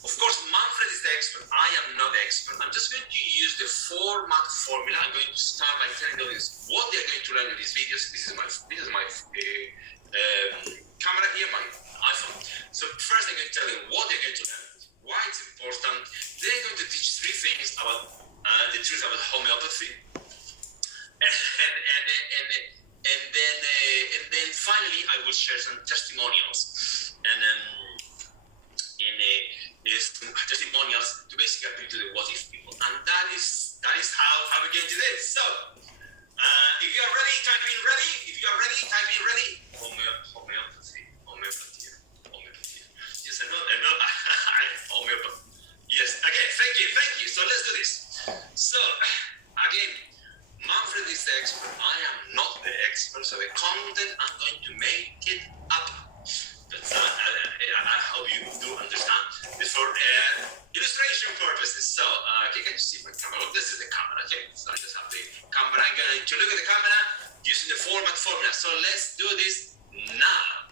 Of course, Manfred is the expert. I am not the expert. I'm just going to use the format formula. I'm going to start by telling the audience what they're going to learn in these videos. This is my camera here, my iPhone. So first I'm going to tell you what they're going to learn, why it's important. Then I'm going to teach 3 things about the truth about homeopathy. And then finally I will share some testimonials testimonials to basically appeal to the what if people, and that is how we're going to do this. So if you are ready, type in ready. If you are ready, type in ready. Homeopathy. Yes, I know. Homeopathy. Yes. Okay. Thank you. So let's do this. So again, Manfred is the expert. I am not the expert. So the content I'm going to make it up. But I hope you do understand this for illustration purposes. So, okay, can you see my camera? Well, this is the camera, okay? So I just have the camera. I'm going to look at the camera using the format formula. So let's do this now.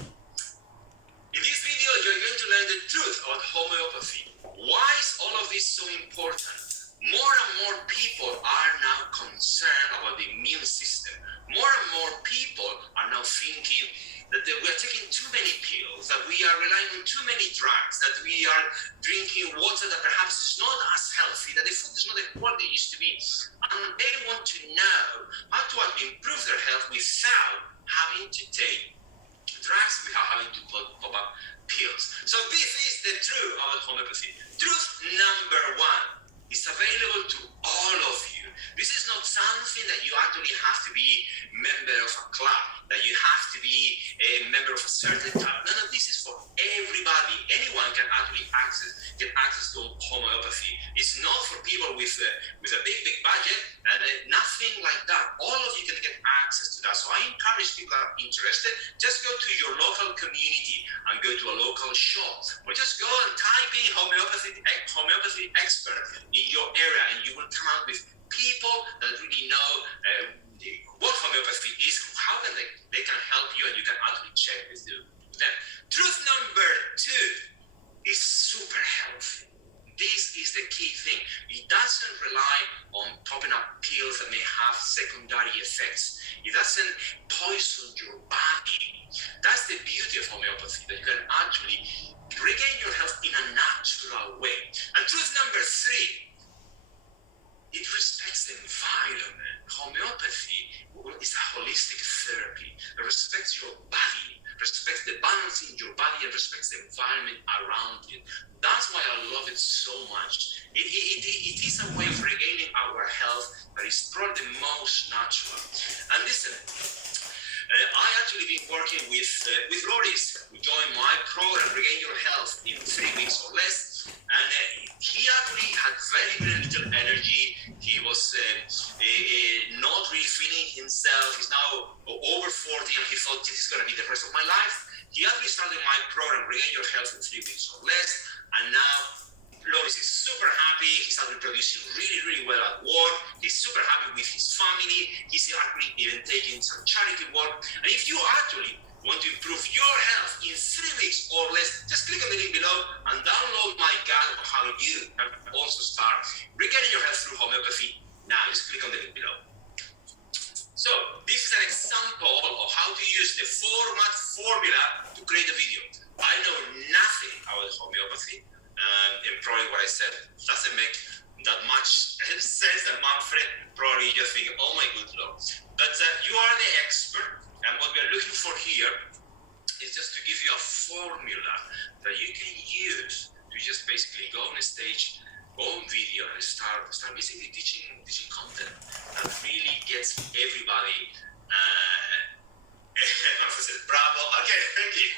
In this video, you're going to learn the truth about homeopathy. Why is all of this so important? More and more people are now concerned about the immune system. More and more people are now thinking that we are taking too many pills, that we are relying on too many drugs, that we are drinking water that perhaps is not as healthy, that the food is not the quality it used to be. And they want to know how to actually improve their health without having to take drugs, without having to pop up pills. So this is the truth about homeopathy. Truth number 1 is available to all of you. This is not something that you actually have to be member of a club, that you have to be a member of a certain club. No, this is for everybody. Anyone can actually get access to homeopathy. It's not for people with a big budget, and nothing like that. All of you can get access to that. So I encourage people that are interested, just go to your local community and go to a local shop, or just go and type in homeopathy expert in your area, and you will come out with people that really know what homeopathy is, how can they can help you, and you can actually check with them. Truth number 2 is super healthy. This is the key thing. It doesn't rely on popping up pills that may have secondary effects. It doesn't poison your body. That's the beauty of homeopathy, that you can actually regain your health in a natural way. And truth number 3, it respects the environment. Homeopathy is a holistic therapy. It respects your body, respects the balance in your body, and respects the environment around you. That's why I love it so much. It is a way of regaining our health that is probably the most natural. And listen, I actually been working with Loris, who joined my program, Regain Your Health, in 3 weeks or less. And he actually had very little energy. He was not really feeling himself. He's now over 40, and he thought this is going to be the rest of my life. He actually started my program, Regain Your Health, in 3 weeks or less. And now Loris is super happy. He started producing really well at work. He's super happy with his family. He's actually even taking some charity work. And if you actually want to improve your health in 3 weeks or less, just click on the link below and download my guide on how you can also start regaining your health through homeopathy. Now, just click on the link below. So, this is an example of how to use the format formula to create a video. I know nothing about homeopathy, and probably what I said doesn't make that much sense, and Manfred probably just think, oh my good Lord. But you are the expert, and what we are looking for here is just to give you a formula that you can use to just basically go on a stage, go on video, and start basically teaching content that really gets everybody. Manfred said, bravo. Okay, thank you.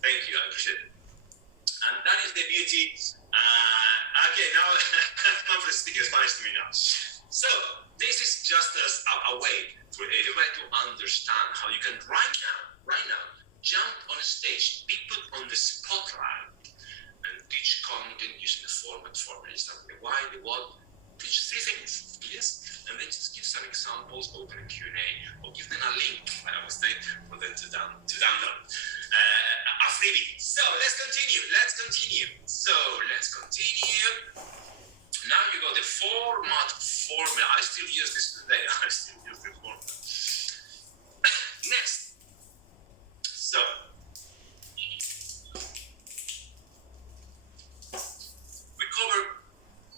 Thank you, I appreciate it. And that is the beauty. Okay, now Manfred is speaking Spanish to me now. So this is just a way for everybody to understand how you can right now jump on a stage, be put on the spotlight, and teach content using the format formula. The why, the what, teach three things, yes, and then just give some examples, open a Q&A, or give them a link, I would say, for them to download a freebie. So let's continue. Now you got the format formula. I still use this today. I still use the formula. Next. So we cover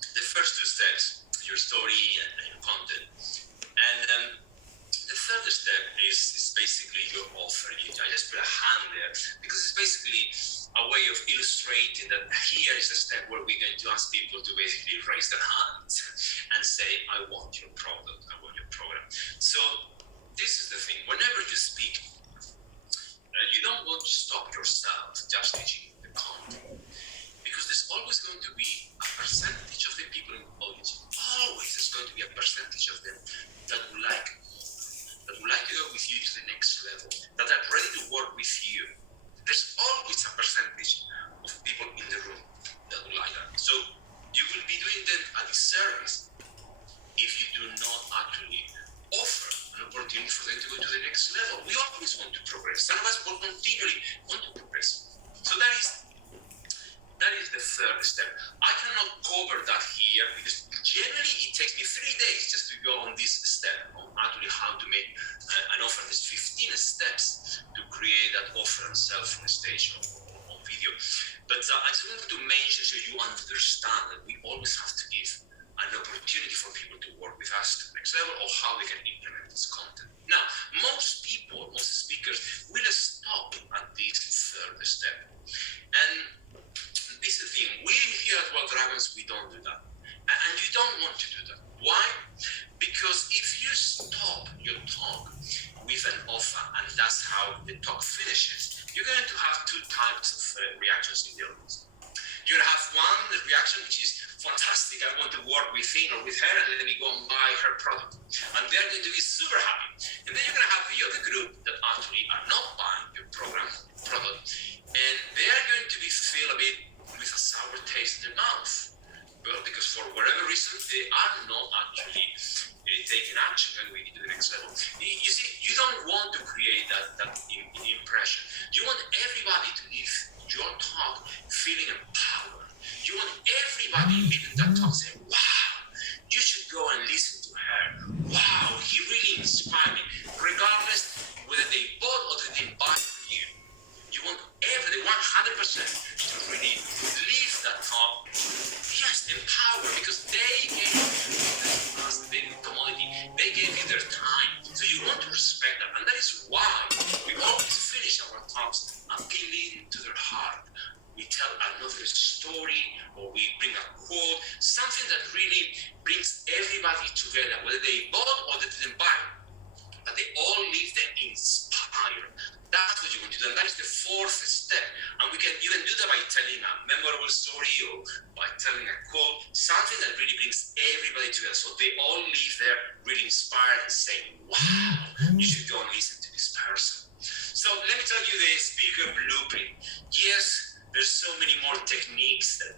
the first two steps, your story and your content. And the third step is basically your offer. I just put a hand there because it's basically a way of illustrating that here is the step where we're going to ask people to basically raise their hands and say, I want your product, I want your program. So this is the thing, whenever you speak, you don't want to stop yourself just teaching the content, because there's always going to be a percentage of the people in the audience, always there's going to be a percentage of them that would like to go with you to the next level, that are ready to work with you. There's always a percentage of people in the room that would like that. So you will be doing them a disservice if you do not actually offer an opportunity for them to go to the next level. We always want to progress. Some of us will continually want to progress. So that is the third step. I cannot cover that here because generally it takes me 3 days just to go on this step on actually how to make an offer. There's 15 steps to create that offer and sell from the stage or on video. But I just wanted to mention so you understand that we always have to give an opportunity for people to work with us to the next level or how they can implement this content. Now, most speakers will stop at this third step. And this is the thing, we here at Wild Dragons, we don't do that. And you don't want to do that. Why? Because if you stop your talk with an offer and that's how the talk finishes, you're going to have two types of reactions in the audience. You're going to have one reaction which is fantastic, I want to work with him or with her and let me go and buy her product. And they're going to be super happy. And then you're going to have the other group that actually are not buying your product, and they are going to be feel a bit with a sour taste in their mouth. Well, because for whatever reason, they are not actually taking action when we get to the next level. You see, you don't want to create that impression. You want everybody to leave your talk feeling empowered. You want everybody leaving that talk saying, wow, you should go and listen to her. Wow, he really inspired me. Regardless whether they bought or they didn't buy from you. You want everybody 100% to really leave that talk, yes, empowered, because they gave you the commodity, they gave you their time. So you want to respect that, and that is why we always finish our talks appealing to their heart. We tell another story, or we bring a quote, something that really brings everybody together, whether they bought or they didn't buy, but they all leave them inspired. That's what you want to do, and that is the fourth step. And we can even do that by telling a memorable story or by telling a quote, something that really brings everybody together. So they all leave there really inspired and saying, wow, you should go and listen to this person. So let me tell you the speaker blueprint. Yes, there's so many more techniques that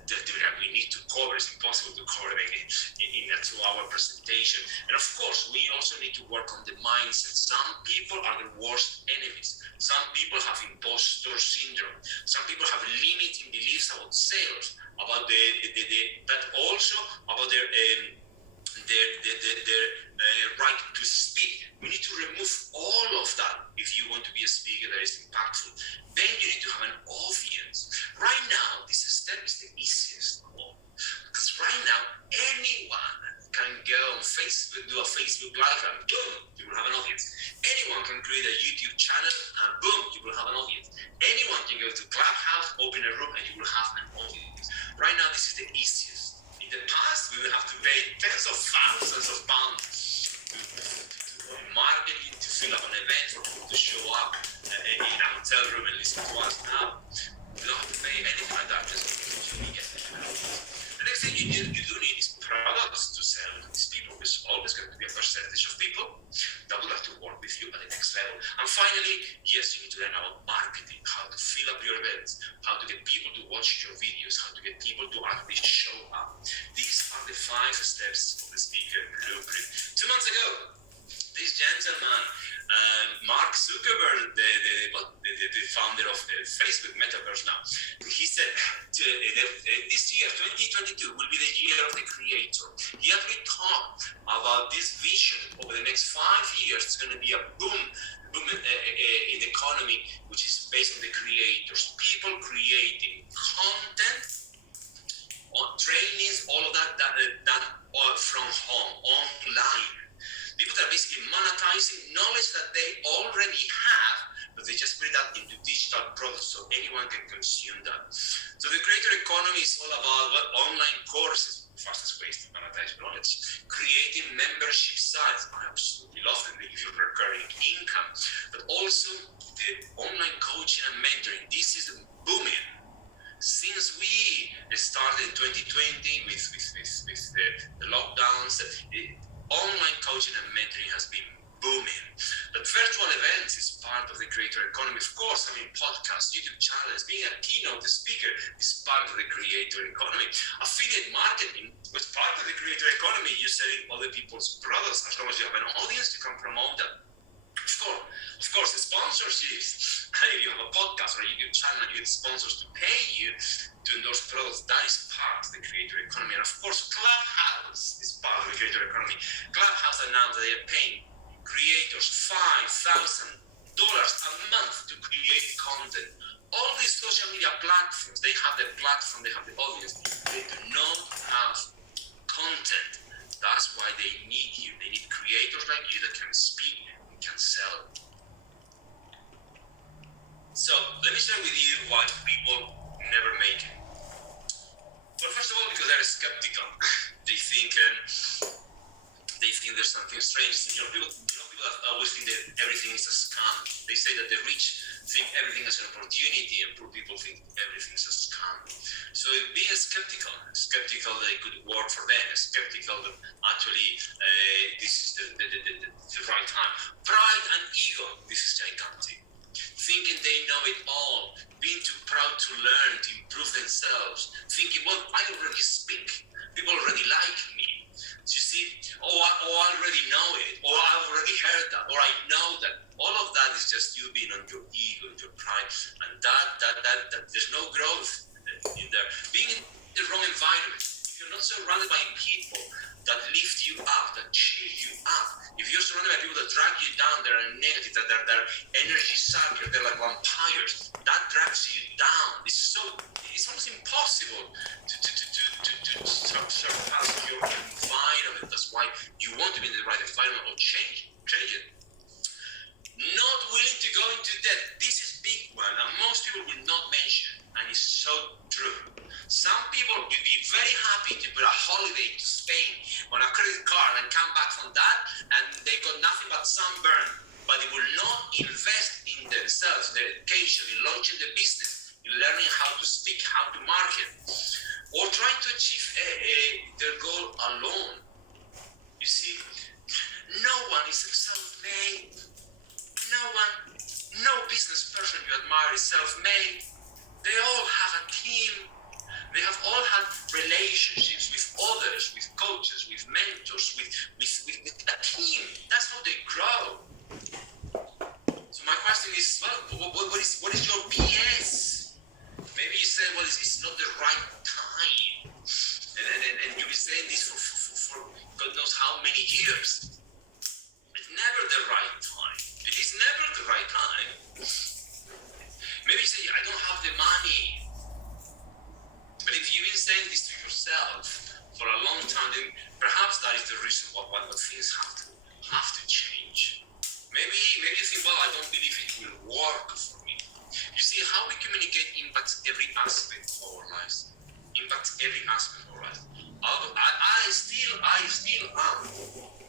we need to cover. It's impossible to cover them in a 2-hour presentation. And of course, we also need to work on the mindset. Some people are the worst enemies. Some people have imposter syndrome. Some people have limiting beliefs about sales, about but also about their right to speak. We need to remove all of that if you want to be a speaker that is impactful. Then you need to have an audience. Right now, this step is the easiest of all. Because right now, anyone can go on Facebook, do a Facebook Live, and boom, you will have an audience. Anyone can create a YouTube channel, and boom, you will have an audience. Anyone can go to Clubhouse, open a room, and you will have an audience. Right now, this is the easiest. In the past, we would have to pay tens of thousands of pounds to marketing, to fill up an event, for people to show up in a hotel room and listen to us. Now, you don't have to pay anything like that, just you get the next thing you do need is products to sell to these people. There's always going to be a percentage of people that would like to work with you at the next level. And finally, yes, you need to learn about marketing, how to fill up your events, how to get people to watch your videos, how to get people to actually show up. These are the 5 steps of the speaker blueprint. 2 months ago, this gentleman, Mark Zuckerberg, the founder of the Facebook Metaverse now, he said this year, 2022, will be the year of the creator. He actually talked about this vision over the next 5 years. It's going to be a boom in the economy, which is based on the creators, people creating content, trainings, all of that all from home, online. People that are basically monetizing knowledge that they already have, but they just put that into digital products so anyone can consume that. So the creator economy is all about what online courses, fastest ways to monetize knowledge, creating membership sites. I absolutely love them, they give you recurring income, but also the online coaching and mentoring. This is booming. Since we started in 2020 with the lockdowns, online coaching and mentoring has been booming. But virtual events is part of the creator economy. Of course, I mean, podcasts, YouTube channels, being a keynote speaker is part of the creator economy. Affiliate marketing was part of the creator economy. You selling other people's products. As long as you have an audience, you can promote them. Of course, the sponsorships. If you have a podcast or a YouTube channel, you get sponsors to pay you to endorse products. That is part of the creator economy. And of course, Clubhouse is part of the creator economy. Clubhouse announced that they are paying creators $5,000 a month to create content. All these social media platforms, they have the platform, they have the audience. They do not have content. That's why they need you. They need creators like you that can speak and can sell. So let me share with you why people never make it. Well, first of all, because they're skeptical. They think there's something strange. People that always think that everything is a scam. They say that the rich think everything is an opportunity, and poor people think everything is a scam. So be skeptical that it could work for them, skeptical that actually this is the right time. Pride and ego, this is gigantic. Thinking they know it all, being too proud to learn, to improve themselves, thinking, well, I already speak, people already like me. So you see, I already know it, or I've already heard that, or I know that. All of that is just you being on your ego, your pride, and that there's no growth in there. Being in the wrong environment, if you're not surrounded by people that lift you up, that cheer you up, if you're surrounded by people that drag you down, they're negative, that they're energy suckers, they're like vampires, that drags you down. It's almost impossible to surpass your environment. That's why you want to be in the right environment or change it. Not willing to go into debt. This is big one, and most people will not mention, and it's so true. Some people will be very happy to put a holiday to Spain on a credit card and come back from that, and they got nothing but sunburn. But they will not invest in themselves, their education, in launching the business, in learning how to speak, how to market, or trying to achieve their goal alone. You see, no one is self-made. No business person you admire is self-made. They all have a team. They have all had relationships with others, with coaches, with mentors, with a team. That's how they grow. So my question is, well, what is your BS? Maybe you say, well, it's not the right time. And you've been saying this for God knows how many years. It's never the right time. It is never the right time. Maybe you say, I don't have the money. But if you've been saying this to yourself for a long time, then perhaps that is the reason why things have to change. Maybe you think, well, I don't believe it will work for me. You see, how we communicate impacts every aspect of our lives. Impacts every aspect of our lives. I still am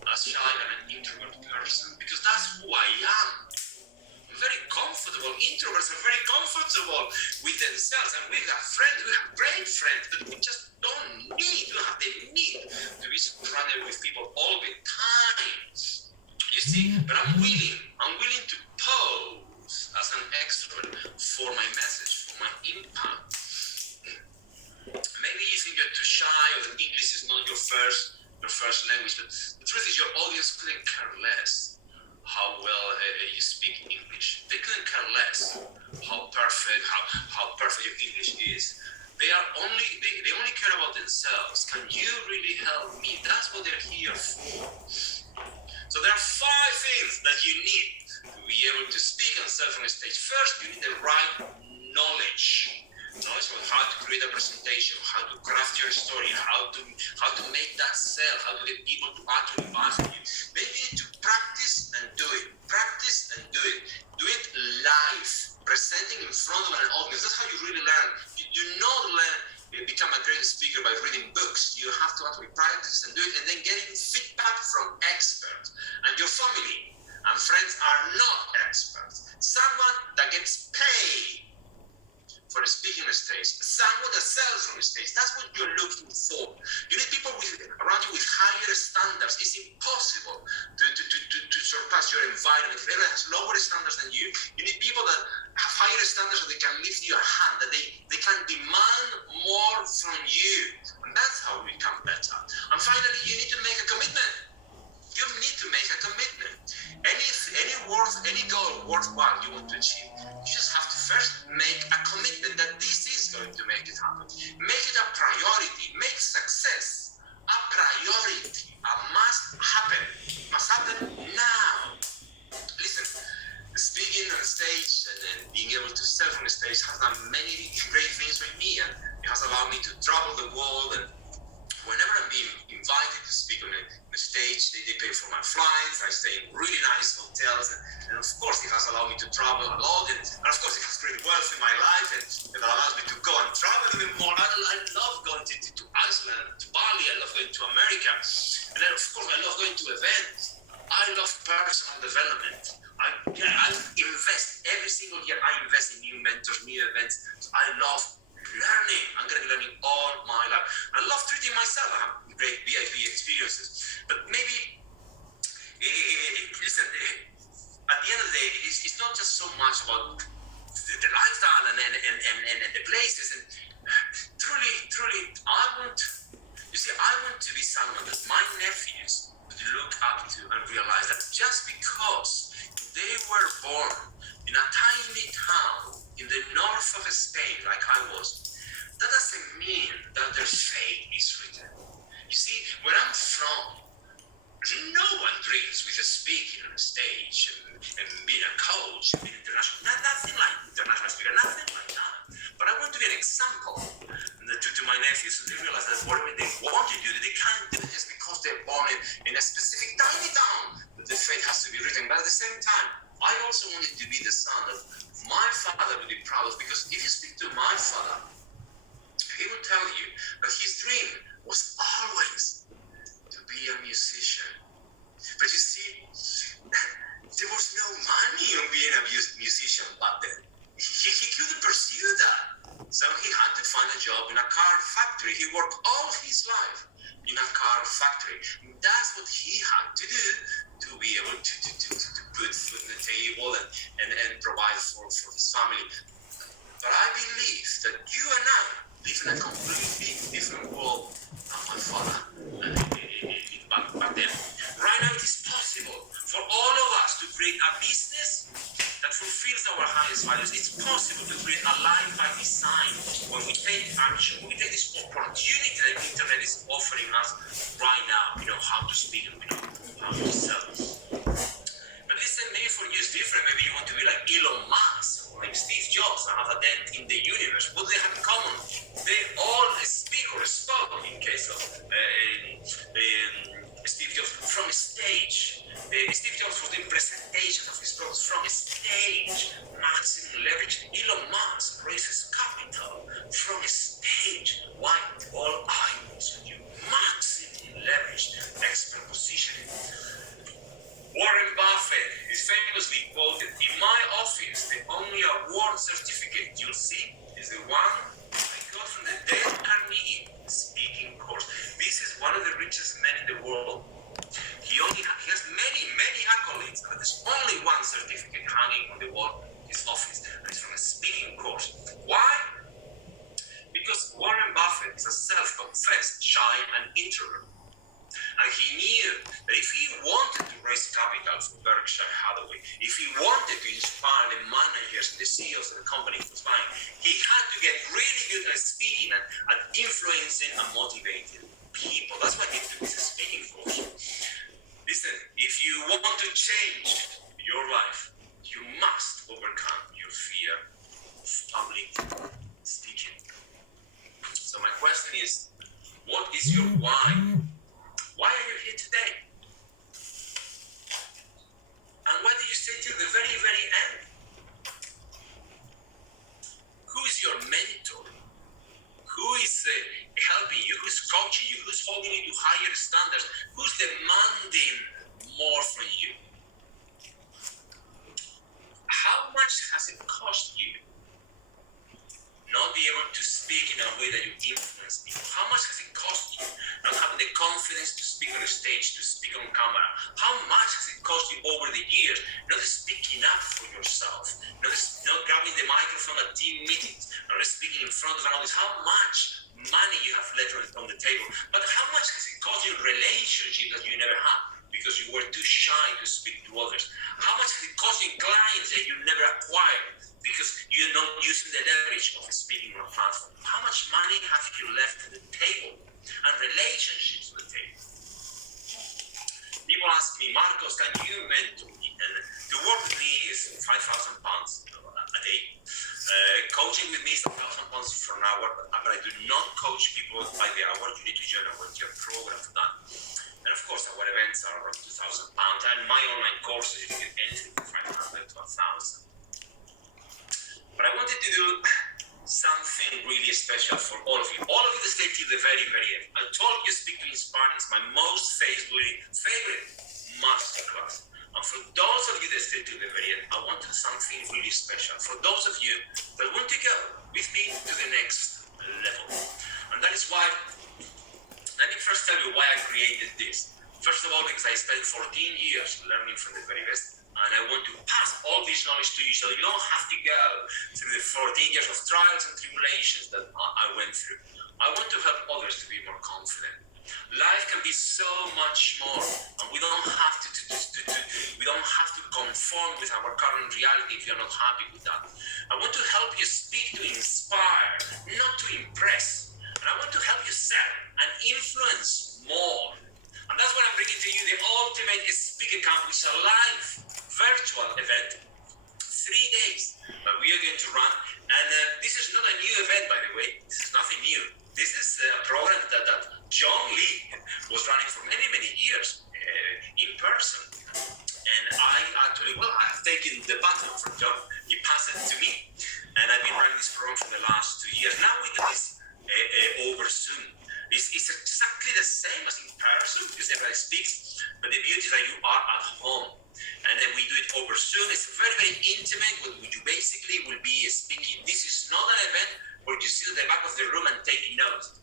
a shy and an introvert person because that's who I am. I'm very comfortable. Introverts are very comfortable with themselves, and we have friends, we have great friends, but we just don't have the need to be surrounded with people all the time. You see, but I'm willing to pose as an extrovert for my message, for my impact. Maybe you think you're too shy, or that English is not your first language, but the truth is your audience couldn't care less how well you speak English. They couldn't care less how perfect your English is. They only care about themselves. Can you really help me? That's what they're here for. So there are 5 things that you need to be able to speak and sell from the stage. First, you need the right knowledge of how to create a presentation, how to craft your story, how to make that sell, how to get people to actually buy from you. Then you need to practice and do it. Practice and do it. Do it live, presenting in front of an audience. That's how you really learn. You do not become a great speaker by reading books. You have to actually practice and do it, and then getting feedback from experts. And your family and friends are not experts. Someone that gets paid for speaking on the stage, someone that sells from the stage. That's what you're looking for. You need people around you with higher standards. It's impossible to surpass your environment. If everyone has lower standards than you need people that have higher standards so they can lift you a hand, that they can demand more from you. And that's how we become better. And finally, you need to make a commitment. You need to make a commitment. Any goal worthwhile you want to achieve, you just have to first make a commitment that this is going to make it happen. Make it a priority. Make success a priority. A must happen. It must happen now. Listen, speaking on stage and being able to sell from the stage has done many great things for me, and it has allowed me to travel the world. And whenever I'm being invited to speak on the stage, they pay for my flights. I stay in really nice hotels, and of course it has allowed me to travel a lot, and of course it has created wealth in my life, and it allows me to go and travel even more. I love going to Iceland, to Bali. I love going to America, and then of course I love going to events. I love personal development. I invest every single year. I invest in new mentors, new events. I love learning. I'm going to be learning all my life. I love treating myself. I have great VIP experiences. But maybe, listen, at the end of the day, it's not just so much about the lifestyle and the places. And truly, I want to be someone that my nephews would look up to and realize that just because they were born in a tiny town in the north of Spain, like I was, that doesn't mean that their fate is written. You see, where I'm from, no one dreams with speaking on a stage and being a coach, being international. Nothing like international speaker, nothing like that. But I want to be an example to my nephews, so they realize that whatever they want to do, that they can't do it just because they're born in a specific tiny town, that the fate has to be written. But at the same time, I also wanted to be the son that my father would be proud of, because if you speak to my father, he will tell you that his dream was always to be a musician. But you see, there was no money on being a musician back then. He couldn't pursue that. So he had to find a job in a car factory. He worked all his life in a car factory. That's what he had to do to be able to put food on the table and provide for his family. But I believe that you and I live in a completely different world than my father back then. Right now, it is possible for all of us to create a business that fulfills our highest values. It's possible to create a life by design when we take action, when we take this opportunity that the internet is offering us right now. We know how to speak and we know how to sell. But listen, maybe for you it's different. Maybe you want to be like Elon Musk or like Steve Jobs and have a dent in the universe. What do they have in common? They all speak or spoke, in case of Steve Jobs, from a stage. Steve Jobs was doing presentations of his products from a stage, maximum leverage. Elon Musk raises capital from a stage. Why? All eyeballs on you. Maximum leverage, expert positioning. is famously quoted, "In my office, the only award certificate you'll see is the one I got from the Dale Carnegie speaking course." This is one of the richest men in the world. He has many accolades, but there's only one certificate hanging on the wall in his office, and it's from a speaking course. Why? Because Warren Buffett is a self-confessed shy and introvert. And he knew that if he wanted to raise capital for Berkshire Hathaway, if he wanted to inspire the managers and the CEOs of the company he was buying, he had to get really good at speaking and at influencing and motivating people. That's why he took this speaking course. Listen, if you want to change your life, you must overcome your fear of public speaking. So my question is, what is your why? Why are you here today? And why did you stay till the very, very end? Who is your mentor? Who is helping you? Who's coaching you? Who's holding you to higher standards? Who's demanding more from you? How much has it cost you not be able to speak in a way that you influence people? How much has it cost you not having the confidence to speak on a stage, to speak on camera? How much has it cost you over the years not speaking up for yourself, not grabbing the microphone at team meetings, not speaking in front of an audience? How much money you have left on the table? But how much has it cost you relationships that you never had because you were too shy to speak to others? How much has it cost you clients that you never acquired because you're not using the leverage of speaking on a platform? How much money have you left on the table and relationships on the table? People ask me, Marcos, can you mentor me? And to work with me is £5,000 a day. Coaching with me is £1,000 for an hour, but I do not coach people by the hour. You need to join a volunteer program for that. And of course, our events are around £2,000, and my online courses, you can get anything from 500 to 1,000. But I wanted to do something really special for all of you. All of you that stayed till the very, very end. I told you Speak to Inspire is my most favorite masterclass. And for those of you that stayed till the very end, I want to do something really special. For those of you that want to go with me to the next level. And that is why, let me first tell you why I created this. First of all, because I spent 14 years learning from the very best. And I want to pass all this knowledge to you so you don't have to go through the 14 years of trials and tribulations that I went through. I want to help others to be more confident. Life can be so much more, and we don't have to conform with our current reality if you're not happy with that. I want to help you speak to inspire, not to impress. And I want to help you sell and influence more. And that's what I'm bringing to you, the Ultimate Speaker Camp, which is a live virtual event, 3 days that we are going to run. And this is not a new event, by the way. This is nothing new. This is a program that John Lee was running for many, many years in person. And I've taken the baton from John. He passed it to me. And I've been running this program for the last 2 years. Now we do this over Zoom. It's exactly the same as in person because everybody speaks, but the beauty is that you are at home. And then we do it over Zoom. It's very, very intimate, where you basically will be speaking. This is not an event where you sit at the back of the room and take notes.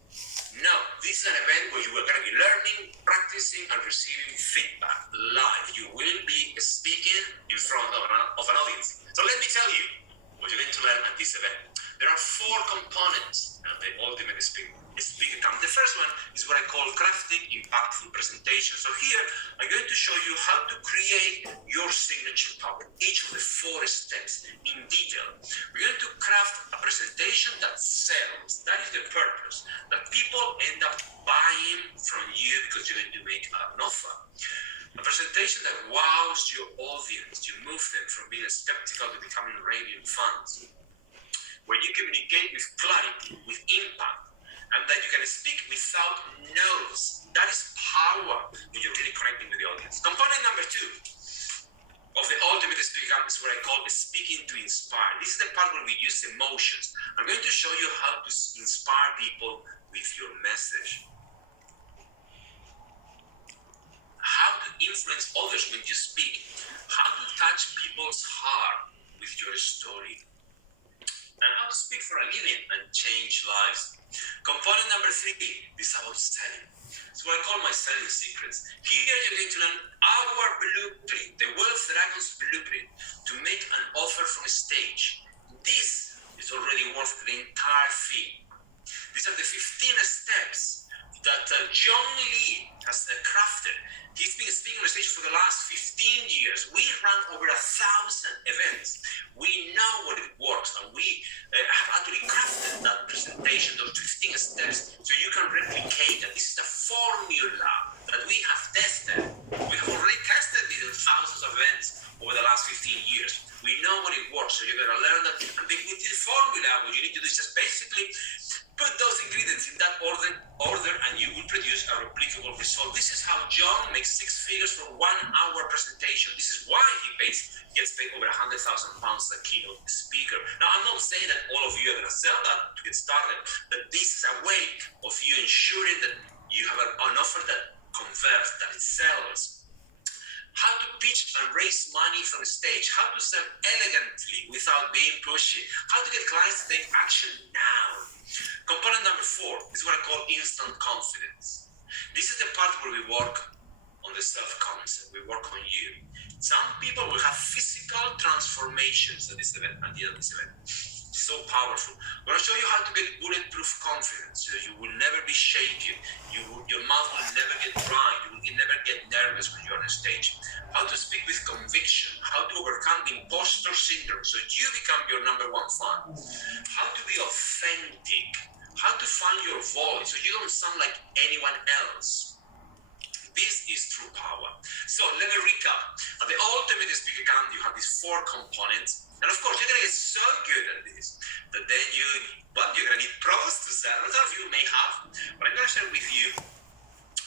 No, this is an event where you are going to be learning, practicing, and receiving feedback live. You will be speaking in front of an audience. So let me tell you what you're going to learn at this event. There are 4 components of the Ultimate Speaker Camp. The first one is what I call crafting impactful presentations. So here, I'm going to show you how to create your signature topic, each of the 4 steps in detail. We're going to craft a presentation that sells. That is the purpose, that people end up buying from you because you're going to make an offer. A presentation that wows your audience. You move them from being skeptical to becoming radiant fans. Where you communicate with clarity, with impact, and that you can speak without noise. That is power when you're really connecting with the audience. Component number 2 of the Ultimate Speaker Camp is what I call speaking to inspire. This is the part where we use emotions. I'm going to show you how to inspire people with your message. How to influence others when you speak, how to touch people's heart with your story, and how to speak for a living and change lives. Component number 3 is about selling. It's what I call my selling secrets. Here you're going to learn our blueprint, the Wealth Dragons blueprint, to make an offer from a stage. This is already worth the entire fee. These are the 15 steps that John Lee has crafted. He's been speaking on the stage for the last 15 years. We ran over 1,000 events. We know what it works, and we have actually crafted that presentation, those 15 steps, so you can replicate that. This is a formula that we have tested. We have already tested it in thousands of events over the last 15 years. We know what it works, so you're going to learn that. And then with this formula, what you need to do is just basically put those ingredients in that order, and you will produce a replicable result. This is how John makes 6 figures for 1 hour presentation. This is why he gets paid over £100,000 a keynote speaker. Now, I'm not saying that all of you are going to sell that to get started, but this is a way of you ensuring that you have an offer that converts, that it sells. How to pitch and raise money from the stage, how to sell elegantly without being pushy, how to get clients to take action now. Component number 4 is what I call instant confidence. This is the part where we work on the self-concept, we work on you. Some people will have physical transformations at the end of this event. So powerful. I'm going to show you how to get bulletproof confidence. So you will never be shaken. Your mouth will never get dry. You will never get nervous when you're on a stage. How to speak with conviction. How to overcome the imposter syndrome so you become your number 1 fan. How to be authentic. How to find your voice so you don't sound like anyone else. This is true power. So let me recap. At the Ultimate Speaker Camp, you have these 4 components. And of course, you're going to get so good at this that then you're going to need pros to sell. A lot of you may have, but I'm going to share with you.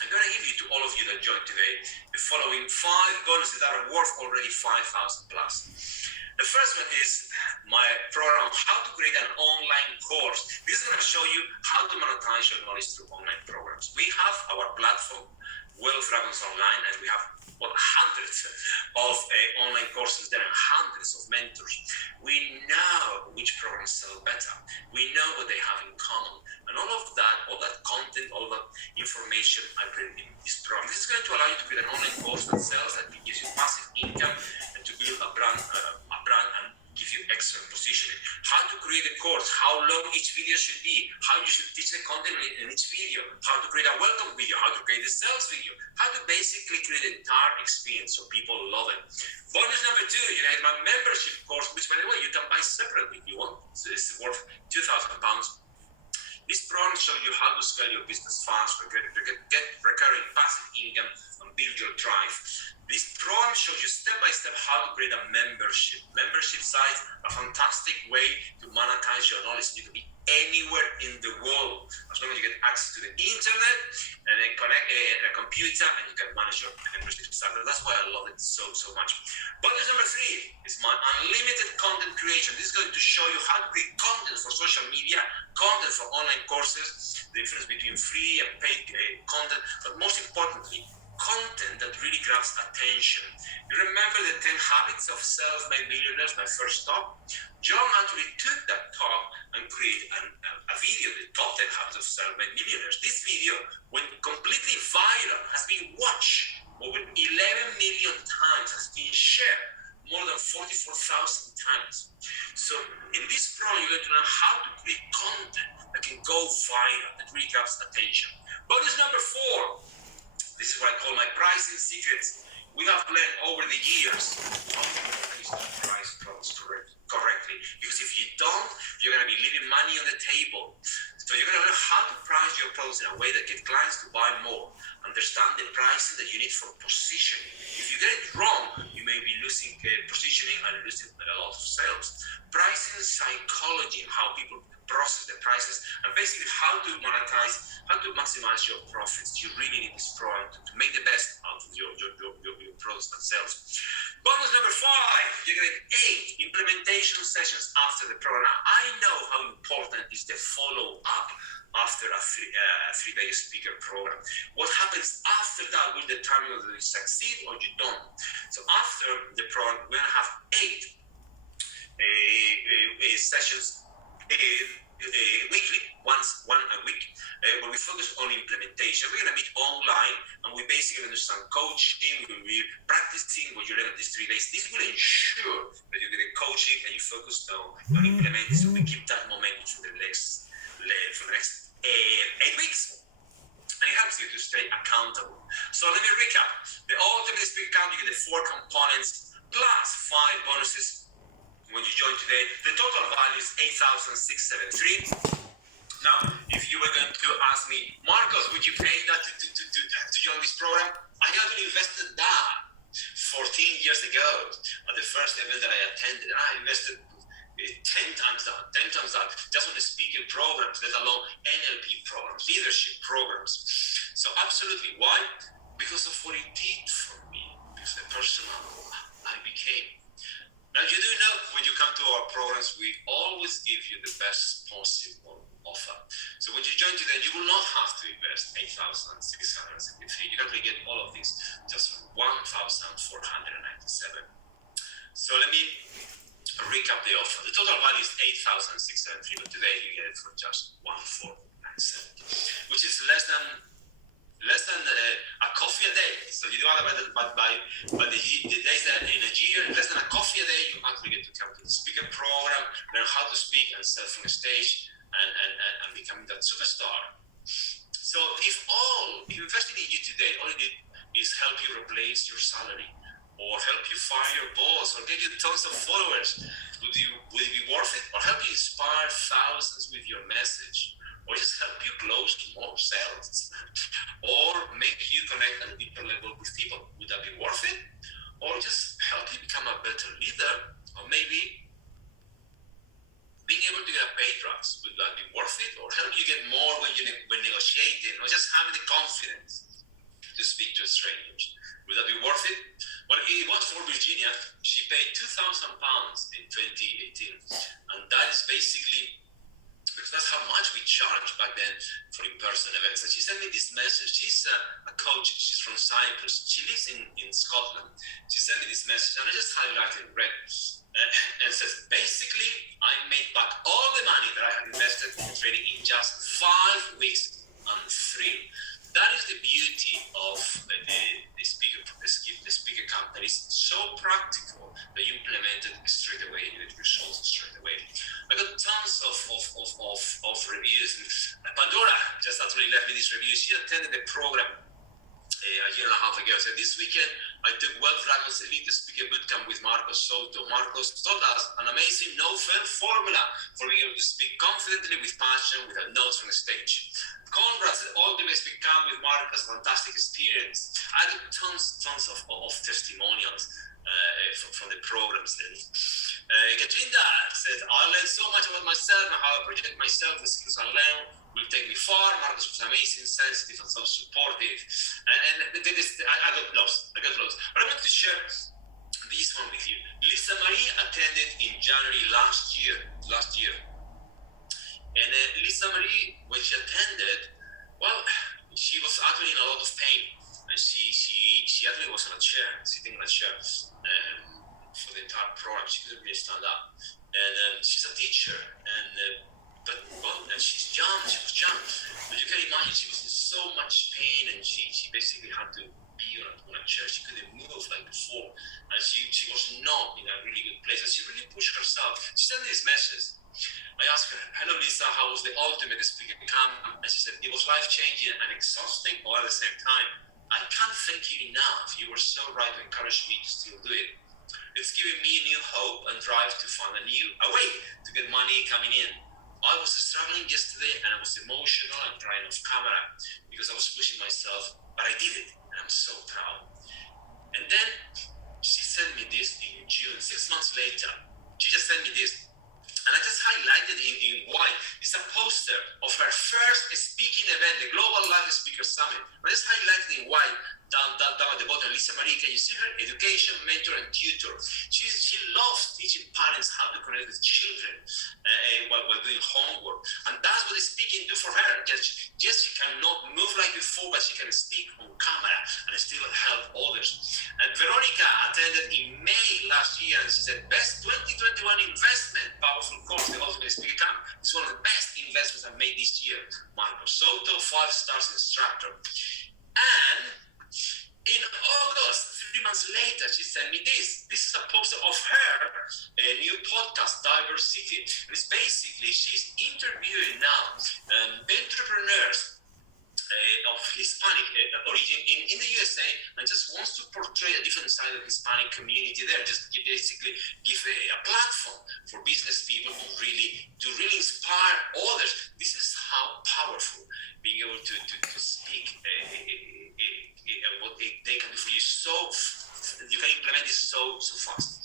I'm going to give you to all of you that joined today the following 5 bonuses that are worth already 5,000 plus. The first one is my program, How to Create an Online Course. This is going to show you how to monetize your knowledge through online programs. We have our platform, Wealth Dragons Online, and we have hundreds of online courses there and hundreds of mentors. We know which programs sell better. We know what they have in common. And all that content, all that information I put in this program. This is going to allow you to create an online course that sells, that gives you passive income, and to build a brand and give you excellent positioning. How to create a course, how long each video should be, how you should teach the content in each video, how to create a welcome video, how to create a sales video, how to basically create the entire experience so people love it. Bonus number 2, you have my membership course, which by the way, you can buy separately if you want. So it's worth £2,000. This program shows you how to scale your business fast, get recurring passive income, and build your drive. This program shows you step-by-step how to create a membership. Membership sites, a fantastic way to monetize your knowledge. You can be anywhere in the world as long as you get access to the internet and then connect a computer, and you can manage your membership site. That's why I love it so much. Bonus number 3 is my unlimited content creation. This is going to show you how to create content for social media, content for online courses, the difference between free and paid content, but most importantly, content that really grabs attention. You remember the 10 habits of self-made millionaires, my first talk? John actually took that talk and created a video, the top 10 habits of self-made millionaires. This video went completely viral, has been watched over 11 million times, has been shared more than 44,000 times. So in this program, you're going to learn how to create content that can go viral, that really grabs attention. Bonus number 4. This is what I call my pricing secrets. We have learned over the years how to price products correctly. Because if you don't, you're going to be leaving money on the table. So you're going to learn how to price your products in a way that gets clients to buy more. Understand the pricing that you need for positioning. If you get it wrong, you may be losing positioning and losing a lot of sales. Pricing psychology, how people process the prices, and basically how to monetize, how to maximize your profits. You really need this program to make the best out of your products and sales. Bonus number 5 you're getting 8 implementation sessions after the program. Now, I know how important is the follow-up after a three-day speaker program. What happens after that will determine whether you succeed or you don't. So after the program, we're going to have 8 sessions weekly, one a week, where we focus on implementation. We're going to meet online, and we basically do some coaching. We'll be practicing what you learn in these 3 days. This will ensure that you get coaching and you focus on implementing. So we keep that momentum for the next 8 weeks. And it helps you to stay accountable. So let me recap. The Ultimate Speaker Camp, you get the 4 components plus 5 bonuses when you join today. The total value is 8,673. Now, if you were going to ask me, Marcos, would you pay that to join this program? I actually invested that 14 years ago at the first event that I attended. I invested 10 times that, just on the speaking programs, let alone NLP programs, leadership programs. So absolutely. Why? Because of what it did for me, because the person I became. Now, you do know when you come to our programs, we always give you the best possible offer. So when you join today, you will not have to invest 8,673. You can actually get all of this just for 1,497. So let me recap the offer. The total value is 8,673, but today you get it for just 1,497, which is less than a coffee a day. So you divide by the days that in a year, less than a coffee a day, you actually get to come to the speaker program, learn how to speak and sell from the stage, and becoming that superstar. So if investing in you today, all it did is help you replace your salary, or help you fire your boss, or get you tons of followers, would it be worth it? Or help you inspire thousands with your message? Or just help you close more sales, or make you connect at a deeper level with people? Would that be worth it? Or just help you become a better leader, or maybe being able to get a pay rise? Would that be worth it? Or help you get more when negotiating, or just having the confidence to speak to strangers? Would that be worth it? Well, it was for Virginia. She paid £2,000 in 2018, and that is basically because that's how much we charged back then for in-person events. And she sent me this message. She's a coach. She's from Cyprus. She lives in Scotland. She sent me this message, and I just highlighted and read. And says, basically, I made back all the money that I had invested in training in just 5 weeks and 3. That is the beauty of the speaker camp. That is so practical that you implement it straight away and you get results straight away. I got tons of reviews. Pandora just actually left me this review. She attended the program a year and a half ago. So this weekend, I took Wealth Dragons Elite Speaker Bootcamp with Marcos Soto. Marcos taught us an amazing no-fail formula for being able to speak confidently with passion without notes from the stage. Conrad's Ultimate Speaker Camp with Marcos, fantastic experience. I got tons of testimonials from the programs. Katrina said, I learned so much about myself and how I project myself. The skills I learned will take me far. Marcos was amazing, sensitive, and so supportive. And I got lost. But I want to share this one with you. Lisa Marie attended in January last year. And Lisa Marie, when she attended, well, she was actually in a lot of pain. And she actually was on a chair, sitting on a chair for the entire program. She couldn't really stand up. And she's a teacher, but she's young. She was young. But you can imagine she was in so much pain, and she basically had to be on a chair. She couldn't move like before, and she was not in a really good place. And she really pushed herself. She sent me this message. I asked her, hello Lisa, how was the Ultimate Speaker Camp? And she said, it was life-changing and exhausting all at the same time. I can't thank you enough. You were so right to encourage me to still do it. It's given me a new hope and drive to find a way to get money coming in. I was struggling yesterday, and I was emotional and crying off camera because I was pushing myself, but I did it, and I'm so proud. And then she sent me this in June, 6 months later. She just sent me this. And I just highlighted in white White. It's a poster of her first speaking event, the Global Live Speaker Summit. And it's highlighted in white down at the bottom. Lisa Marie, can you see her? Education, mentor, and tutor. She loves teaching parents how to connect with children while doing homework. And that's what the speaking do for her. Just she cannot move like before, but she can speak on camera and still help others. And Veronica attended in May last year, and she said, best 2021 investment, powerful course, the Ultimate Speaker Camp. It's one of the best investments I've made this year. Marco Soto, 5 stars instructor. And in August, 3 months later, she sent me this. This is a poster of her new podcast, Diversity. And it's basically, she's interviewing now entrepreneurs of Hispanic origin in the USA, and just wants to portray a different side of the Hispanic community there. Just basically give a platform for business people to really inspire others. This is how powerful being able to speak what they can do for you. So you can implement this so fast.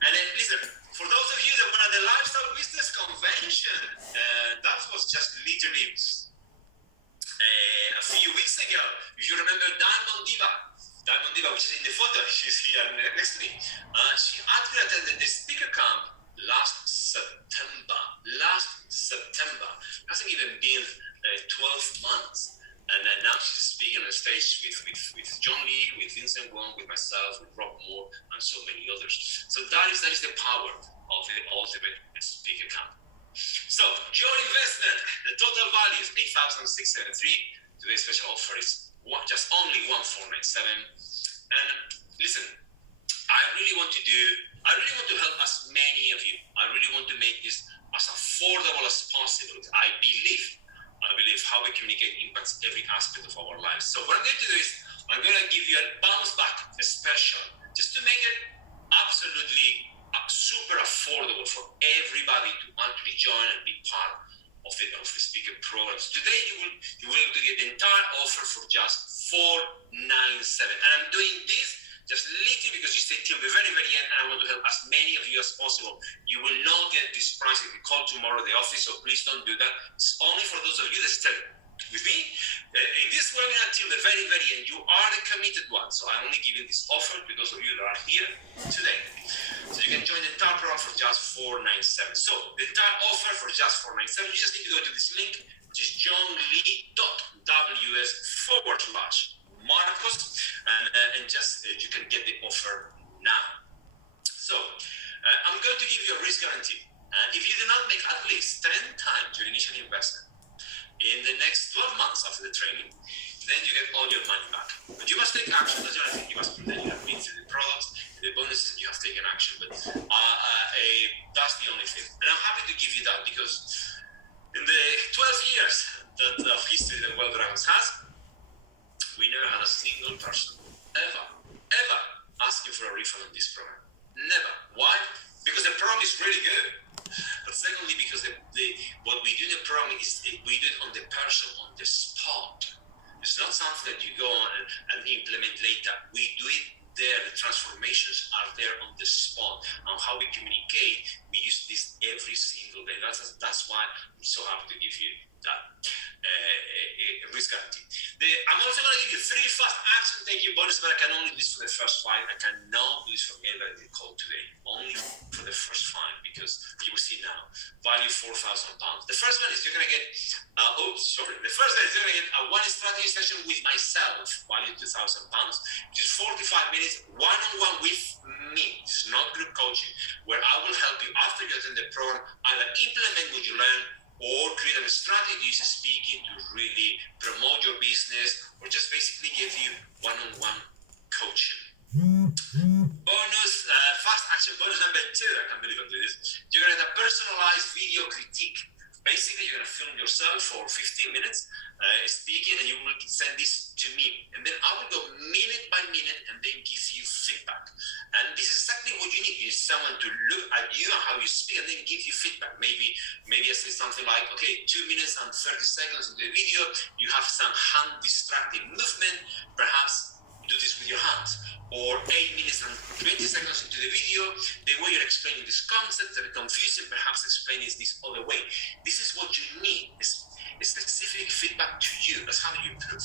And then listen, for those of you that were at the Lifestyle Business Convention, that was just literally a few weeks ago. If you remember Diamond Diva, which is in the photo, she's here next to me. She actually attended the speaker camp last September. It hasn't even been 12 months. And now she's speaking on the stage with John Lee, with Vincent Wong, with myself, with Rob Moore, and so many others. So that is the power of the Ultimate Speaker Camp. So, your investment, the total value is $8,673. Today's special offer is just only $1,497. And listen, I really want to help as many of you. I really want to make this as affordable as possible. I believe how we communicate impacts every aspect of our lives. So what I'm going to do is, I'm going to give you a bounce back, a special, just to make it absolutely super affordable for everybody to actually join and be part of the speaker programs. Today you will get the entire offer for just $497, and I'm doing this just literally because you stay till the very end, and I want to help as many of you as possible. You will not get this price if you call tomorrow at the office, so please don't do that. It's only for those of you that stay with me in this webinar till the very end. You are the committed one, so I'm only giving this offer to those of you that are here today. So you can join the entire program for just $497. So the entire offer for just $497, you just need to go to this link, which is johnlee.ws/Marcos, and just you can get the offer now. So I'm going to give you a risk guarantee. If you do not make at least 10 times your initial investment in the next 12 months after the training, then you get all your money back. But you must take action. That's the only thing. You must pretend you have been through the products, the bonuses, you have taken action. But that's the only thing. And I'm happy to give you that because in the 12 years of history that Wealth Dragons has, we never had a single person ever asking for a refund on this program. Never. Why? Because the program is really good. But secondly, because what we do in the program is we do it on the person, on the spot. It's not something that you go on and implement later. We do it there. The transformations are there on the spot. And how we communicate, we use this every single day. That's why I'm so happy to give you that risk guarantee. I'm also going to give you 3 fast action taking bonus, but I can only do this for the first 5. I cannot do this for everybody called today. Only for the first 5, because you will see now. Value £4,000. The first one is you're going to get, the first one is you're going to get a one strategy session with myself, value £2,000, which is 45 minutes one-on-one with me. This is not group coaching, where I will help you after you attend the program, either implement what you learn, or create a strategy speaking to really promote your business, or just basically give you one-on-one coaching. Bonus, fast action bonus number 2, I can't believe I'm doing this. You're going to have a personalized video critique. Basically, you're going to film yourself for 15 minutes speaking, and you will send this to me. And then I will go minute by minute and then give you feedback. And this is exactly what you need. You need someone to look at you and how you speak and then give you feedback. Maybe I say something like, okay, 2 minutes and 30 seconds into the video, you have some hand distracting movement. Perhaps do this with your hands. Or 8 minutes and 20 seconds into the video, the way you're explaining this concept, that confusing, perhaps explaining this other way. This is what you need, is specific feedback to you. That's how you improve.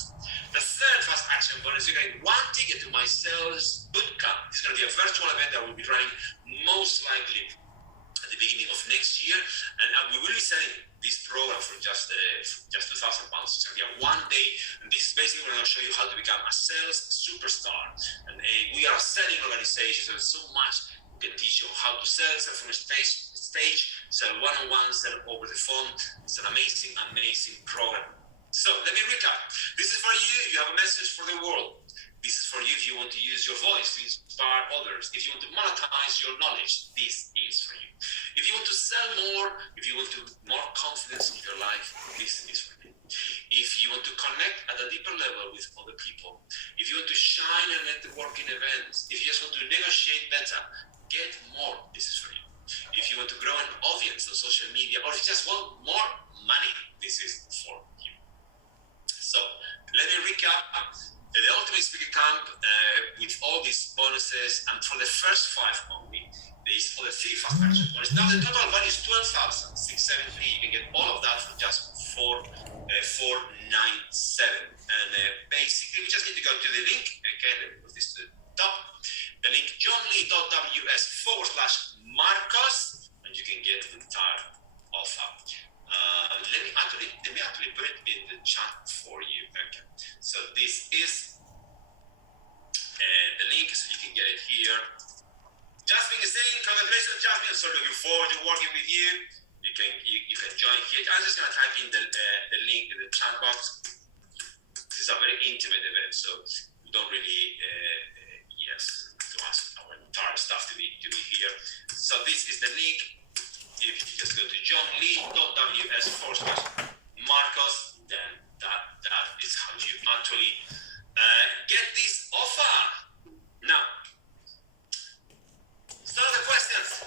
The third fast action bonus, you get 1 ticket to my sales bootcamp. It's going to be a virtual event that will be running most likely at the beginning of next year, and we will be selling this program for just £2,000. It's going to be a 1 day, and this is basically going to show you how to become a sales superstar. And we are a selling organization, so there's so much we can teach you how to sell from a stage, sell one-on-one, sell over the phone. It's an amazing program. So let me recap. This is for you if you have a message for the world. This is for you if you want to use your voice to inspire others. If you want to monetize your knowledge, this is for you. If you want to sell more, if you want to more confidence in your life, this is for you. If you want to connect at a deeper level with other people, if you want to shine at networking events, if you just want to negotiate better, get more, this is for you. If you want to grow an audience on social media, or if you just want more money, this is for you. So let me recap. The Ultimate Speaker Camp with all these bonuses, and for the first 5 only, there is for the 3 fast action bonus. Now the total value is 12,673. You can get all of that for just 497. And basically, we just need to go to the link. Okay, let me put this to the top. The link johnlee.ws/Marcos, and you can get the entire offer. Let me actually put it in the chat for you. Okay. So this is the link, so you can get it here. Jasmine is saying, congratulations, Jasmine. I'm so looking forward to working with you. You can join here. I'm just gonna type in the link in the chat box. This is a very intimate event, so we don't really to ask our entire staff to be here. So this is the link. If you just go to johnlee.ws/Marcos, then that is how you actually get this offer. Now, some of the questions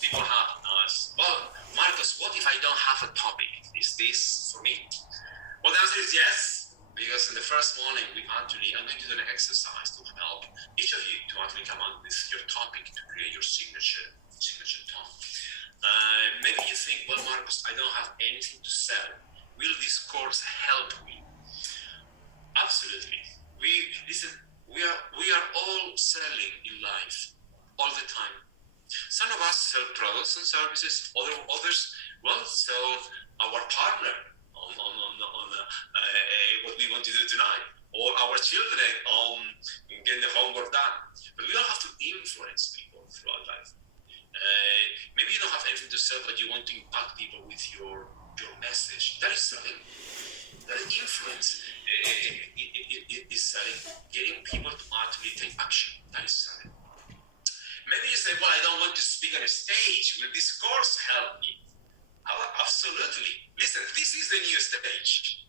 people have asked, well, Marcos, what if I don't have a topic? Is this for me? Well, the answer is yes, because in the first morning, I'm going to do an exercise to help each of you to actually come up with your topic to create your signature tone. Maybe you think, well, Marcos, I don't have anything to sell. Will this course help me? Absolutely. We are all selling in life all the time. Some of us sell products and services. Others, well, sell our partner on what we want to do tonight, or our children getting the homework done. But we don't have to influence people throughout life. Maybe you don't have anything to sell, but you want to impact people with your message. That is selling. That is influence. It is selling. Getting people to actually take action. That is selling. Maybe you say, well, I don't want to speak on a stage. Will this course help me? Absolutely. Listen, this is the new stage.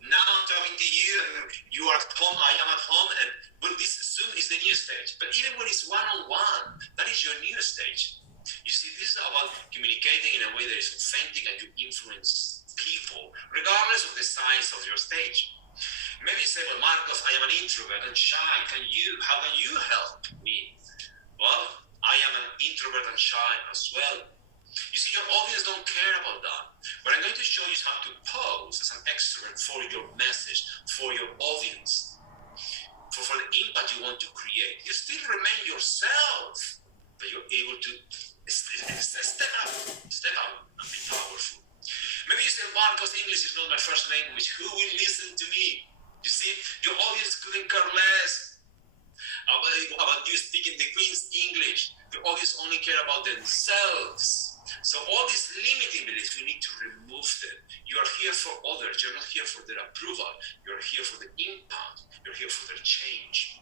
Now I'm talking to you, and you are at home, I am at home, and well, this Zoom is the new stage. But even when it's one-on-one, that is your new stage. You see, this is about communicating in a way that is authentic and you influence people, regardless of the size of your stage. Maybe you say, well, Marcos, I am an introvert and shy. How can you help me? Well, I am an introvert and shy as well. You see, your audience don't care about that. What I'm going to show you is how to pose as an extrovert for your message, for your audience, for the impact you want to create. You still remain yourself, but you're able to step out and be powerful. Maybe you say, Marcos, English is not my first language. Who will listen to me? You see, your audience couldn't care less about you speaking the Queen's English. Your audience only care about themselves. So all these limiting beliefs, we need to remove them. You are here for others. You're not here for their approval. You're here for the impact. You're here for their change.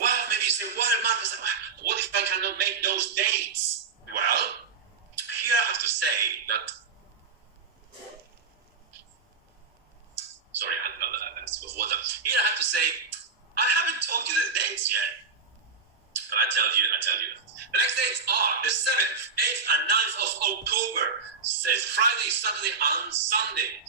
Well, maybe you say, well, Marcos, what if I cannot make those dates? Well, here I have to say that... Sorry, I had another sip of water. Here I have to say, I haven't told you the dates yet. But I tell you. The next dates are the 7th, 8th, and 9th of October. Says Friday, Saturday, and Sunday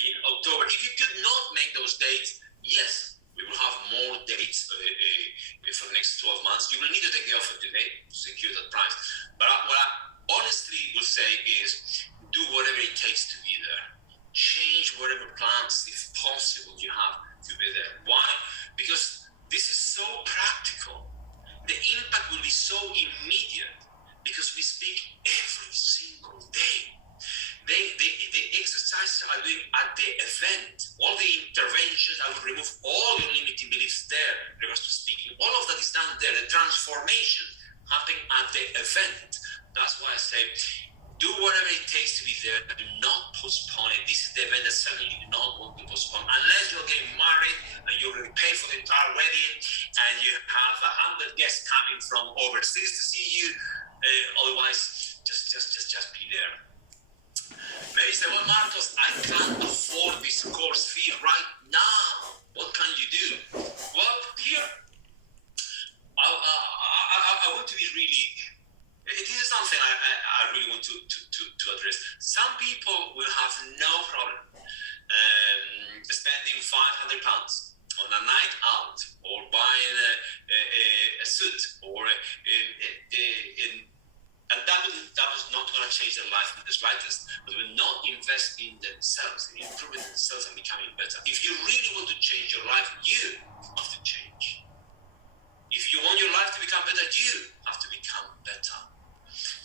in October. If you could not make those dates, yes, We will have more dates for the next 12 months. You will need to take the offer today to secure that price. But what I honestly will say is do whatever it takes to be there. Change whatever plans, if possible, you have to be there. Why? Because this is so practical. The impact will be so immediate because we speak every single day. The exercises are doing at the event, all the interventions, I will remove all your limiting beliefs there in regards to speaking. All of that is done there. The transformation happening at the event. That's why I say, do whatever it takes to be there. Do not postpone it. This is the event that certainly you do not want to postpone. Unless you're getting married and you already paid for the entire wedding and you have 100 guests coming from overseas to see you. Otherwise, just be there. Maybe say, well, Marcos, I can't afford this course fee right now. What can you do? Well, here, I want to be really, this is something I really want to address. Some people will have no problem spending £500 on a night out or buying a suit or and that was not going to change their life in the slightest, but will not invest in themselves, in improving themselves and becoming better. If you really want to change your life, you have to change. If you want your life to become better, you have to become better.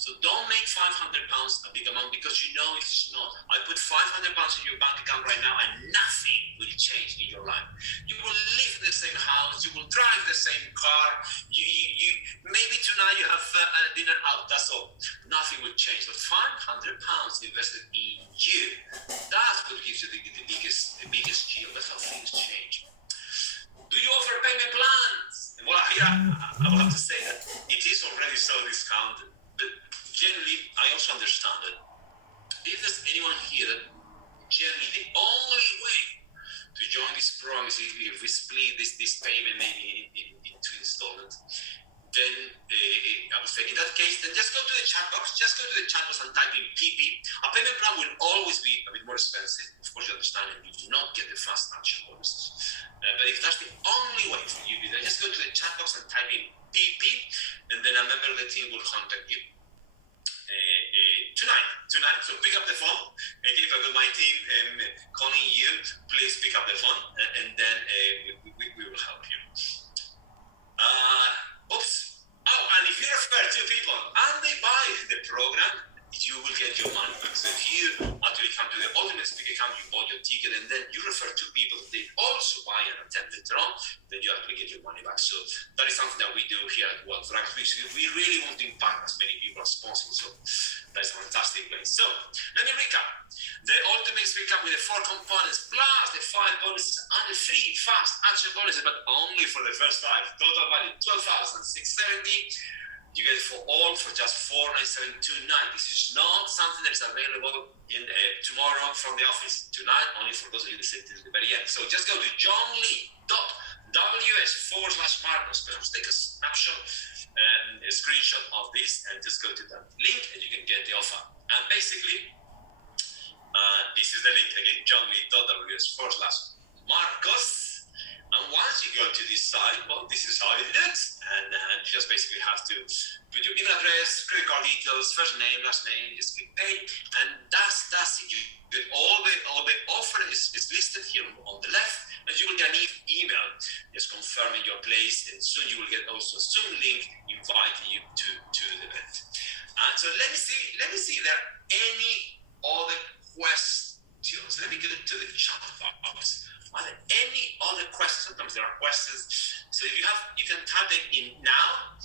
So don't make £500 a big amount because you know it's not. I put £500 in your bank account right now and nothing will change in your life. You will live in the same house, you will drive the same car, you maybe tonight you have a dinner out, that's all. Nothing will change. But £500 invested in you, that's what gives you the biggest yield. That's how things change. Do you offer payment plans? Well, here I will have to say that it is already so discounted. But generally, I also understand that if there's anyone here that generally the only way to join this program is if we split this payment maybe in 2 installments, then I would say in that case, then just go to the chat box, and type in PP. A payment plan will always be a bit more expensive. Of course, you understand, and you do not get the fast action bonuses. But if that's the only way for you to do that, just go to the chat box and type in PP, and then a member of the team will contact you tonight. So pick up the phone, and if I've got my team calling you, please pick up the phone, and then we will help you. And if you refer 2 people and they buy the program, you will get your money back. So if you actually come to the Ultimate Speaker Camp, you bought your ticket, and then you refer 2 people, they also buy and attend later on, then you actually get your money back. So that is something that we do here at Wealth Ranks. We really want to impact as many people as possible. So that is a fantastic place. So let me recap. The Ultimate Speaker Camp with the 4 components, plus the 5 bonuses and the 3 fast action bonuses, but only for the first 5. Total value $12,670. You get it for all for just $497.29. This is not something that is available in tomorrow from the office. Tonight, only for those of you that sit till the very end. So just go to johnlee.ws/Marcos. Perhaps take a snapshot, a screenshot of this, and just go to that link, and you can get the offer. And basically, this is the link again, johnlee.ws/Marcos. And once you go to this site, well, this is how it looks. And you just basically have to put your email address, credit card details, first name, last name, just click pay. And that's it. You get all the offer is listed here on the left. And you will get an email just confirming your place. And soon you will get also a Zoom link inviting you to the event. And so let me see if there are any other questions. Let me get to the chat box. Are there any other questions? Sometimes there are questions. So if you have, you can type them in now.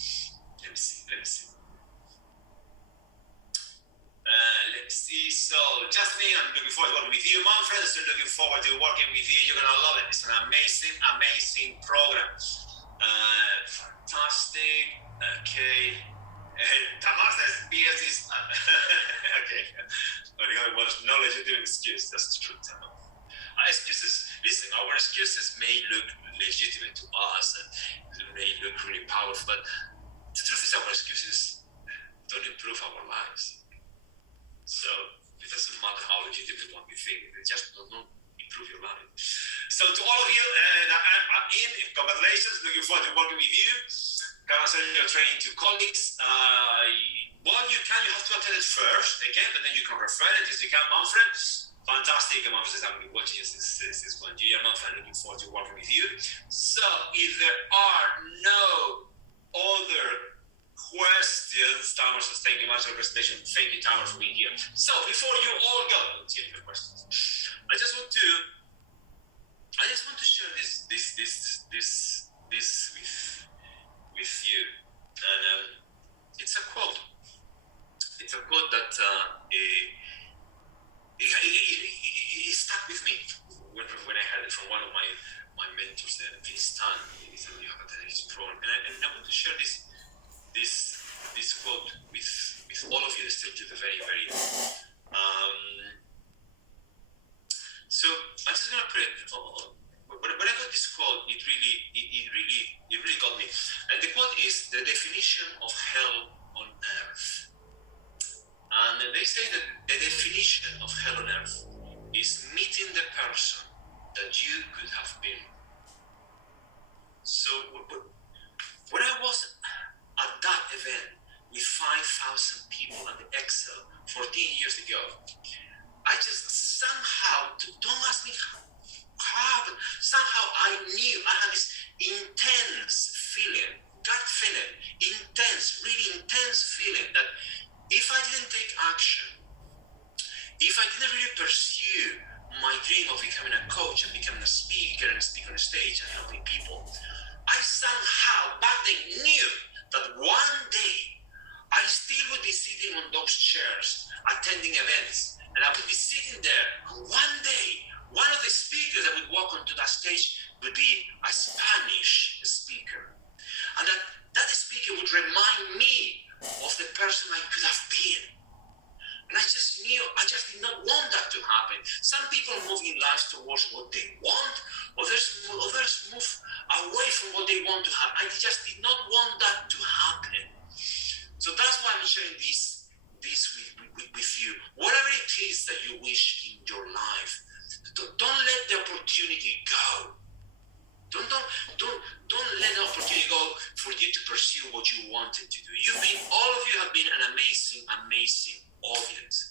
Let me see. So Jasmine, I'm looking forward to working with you. Manfred, I'm still looking forward to working with you. You're gonna love it. It's an amazing program. Fantastic. Okay. Tamar says BS is okay. The other one is no legitimate excuse. That's true, Tamar. Excuses, listen, our excuses may look legitimate to us and may look really powerful, but the truth is our excuses don't improve our lives. So it doesn't matter how legitimate one we think, they just don't improve your life. So to all of you that I'm in, congratulations. Looking forward to working with you. Can answer your training to colleagues. You have to attend it first, okay? But then you can refer it as you can, Manfred. Fantastic. Manfred says, I've been watching you since 1 year, Manfred. Looking forward to working with you. So if there are no other questions, Tamar says, thank you much for the presentation. Thank you, Tamar, for being here. So before you all go, let's see your questions. I just want to share this with you, and it's a quote. It's a quote that it stuck with me when I heard it from one of my mentors, Vince Tan. You have attended his program, and I want to share this quote with all of you still to the very very end. So I'm just gonna put it. When I got this quote, it really got me. And the quote is the definition of hell on earth. And they say that the definition of hell on earth is meeting the person that you could have been. So when I was at that event with 5,000 people at the Excel 14 years ago, I just somehow, don't ask me how, but somehow I knew, I had this intense feeling, gut feeling, really intense feeling that if I didn't take action, if I didn't really pursue my dream of becoming a coach and becoming a speaker and speak on a stage and helping people, I somehow back then knew that one day I still would be sitting on those chairs, attending events, and I would be sitting there, and one day, one of the speakers that would walk onto that stage would be a Spanish speaker. And that speaker would remind me of the person I could have been. And I just knew, I just did not want that to happen. Some people move in life towards what they want, others move away from what they want to have. I just did not want that to happen. So that's why I'm sharing this with you. Whatever it is that you wish in your life, don't let the opportunity go. Don't let the opportunity go for you to pursue what you wanted to do. All of you have been an amazing audience.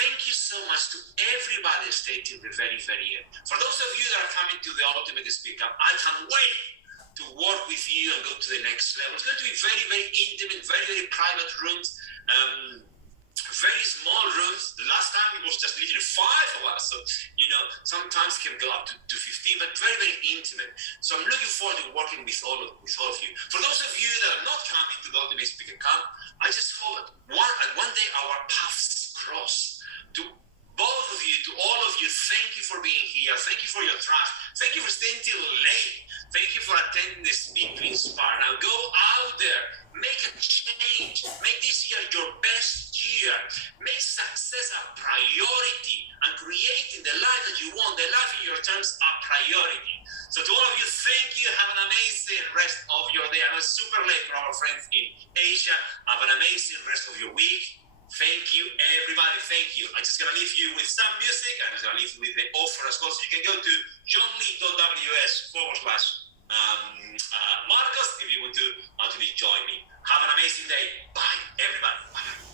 Thank you so much to everybody that stayed till the very, very end. For those of you that are coming to the Ultimate Speak Up, I can't wait to work with you and go to the next level. It's going to be very, very intimate, very, very private rooms. Very small rooms. The last time it was just literally 5 of us. So, sometimes can go up to 15, but very, very intimate. So I'm looking forward to working with all of you. For those of you that are not coming to the Ultimate Speaker Camp, I just hope that one day our paths cross. To both of you, to all of you, thank you for being here. Thank you for your trust. Thank you for staying till late. Thank you for attending the Speak to Inspire. Now go out there, make a change. Make this year your best year. Make success a priority and creating the life that you want, the life in your terms, a priority. So to all of you, thank you. Have an amazing rest of your day. I know it's super late for our friends in Asia. Have an amazing rest of your week. Thank you, everybody. Thank you. I'm just going to leave you with some music. I'm just going to leave you with the offer as well. So you can go to johnlee.ws/Marcos if you want to actually join me. Have an amazing day. Bye, everybody. Bye.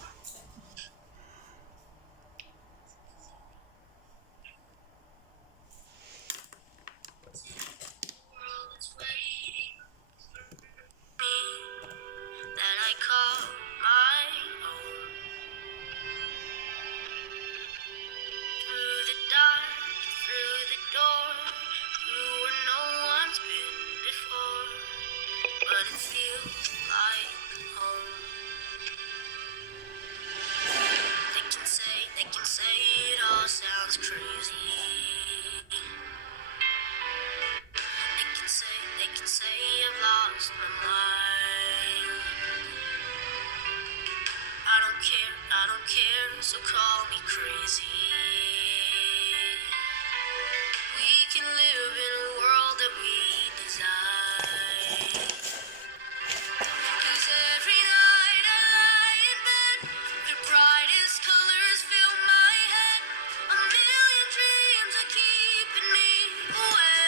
I don't care, so call me crazy. We can live in a world that we design. 'Cause every night I lie in bed, the brightest colors fill my head. A million dreams are keeping me awake.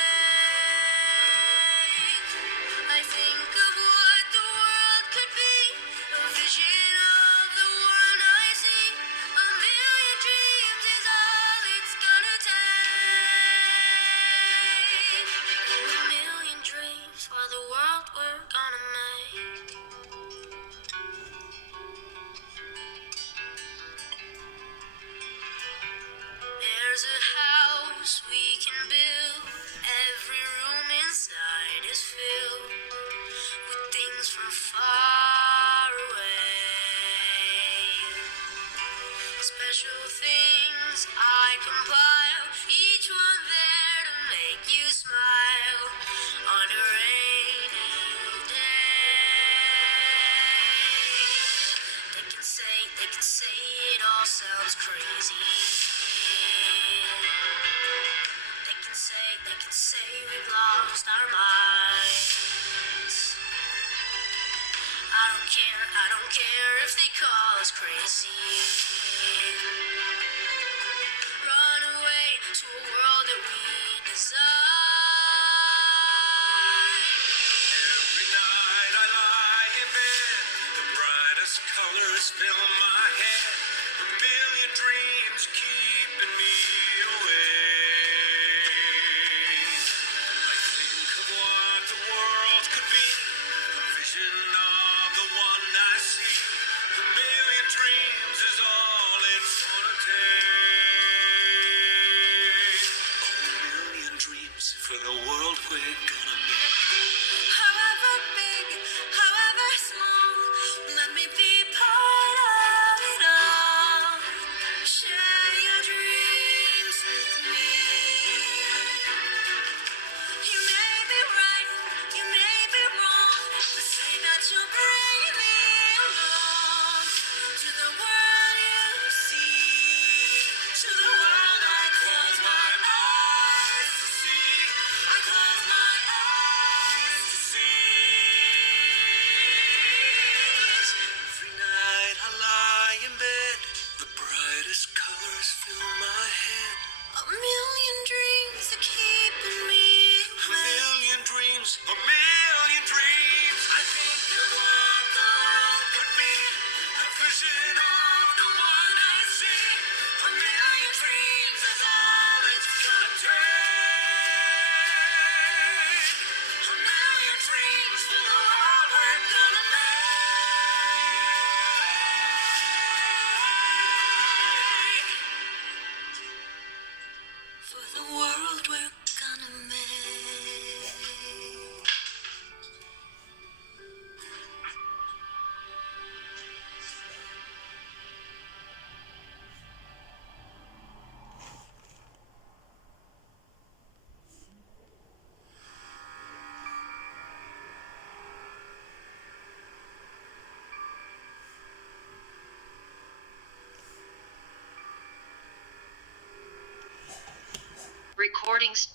special things I compile, each one there to make you smile on a rainy day. They can say it all sounds crazy. They can say we've lost our minds. I don't care if they call us crazy. Run away to a world that we design. Every night I lie in bed, the brightest colors fill my head, a million dreams keeping me awake. I think of what the world could be, a vision of the one I see. A million dreams is all it's gonna take. A million dreams for the world we're gonna make. However big, however small, let me be part of it all. Share your dreams with me. You may be right, you may be wrong, but say that you'll bring me along to the world you see, to the world I close my eyes to see. I close my eyes to see. Every night I lie in bed, the brightest colors fill my head. A million dreams are keeping me A million dreams, a million dreams. I think of what the world could be, a vision of the one I see. A million dreams is all it's gonna take. A million dreams for the world we're gonna make. for the world we're gonna make. Recordings.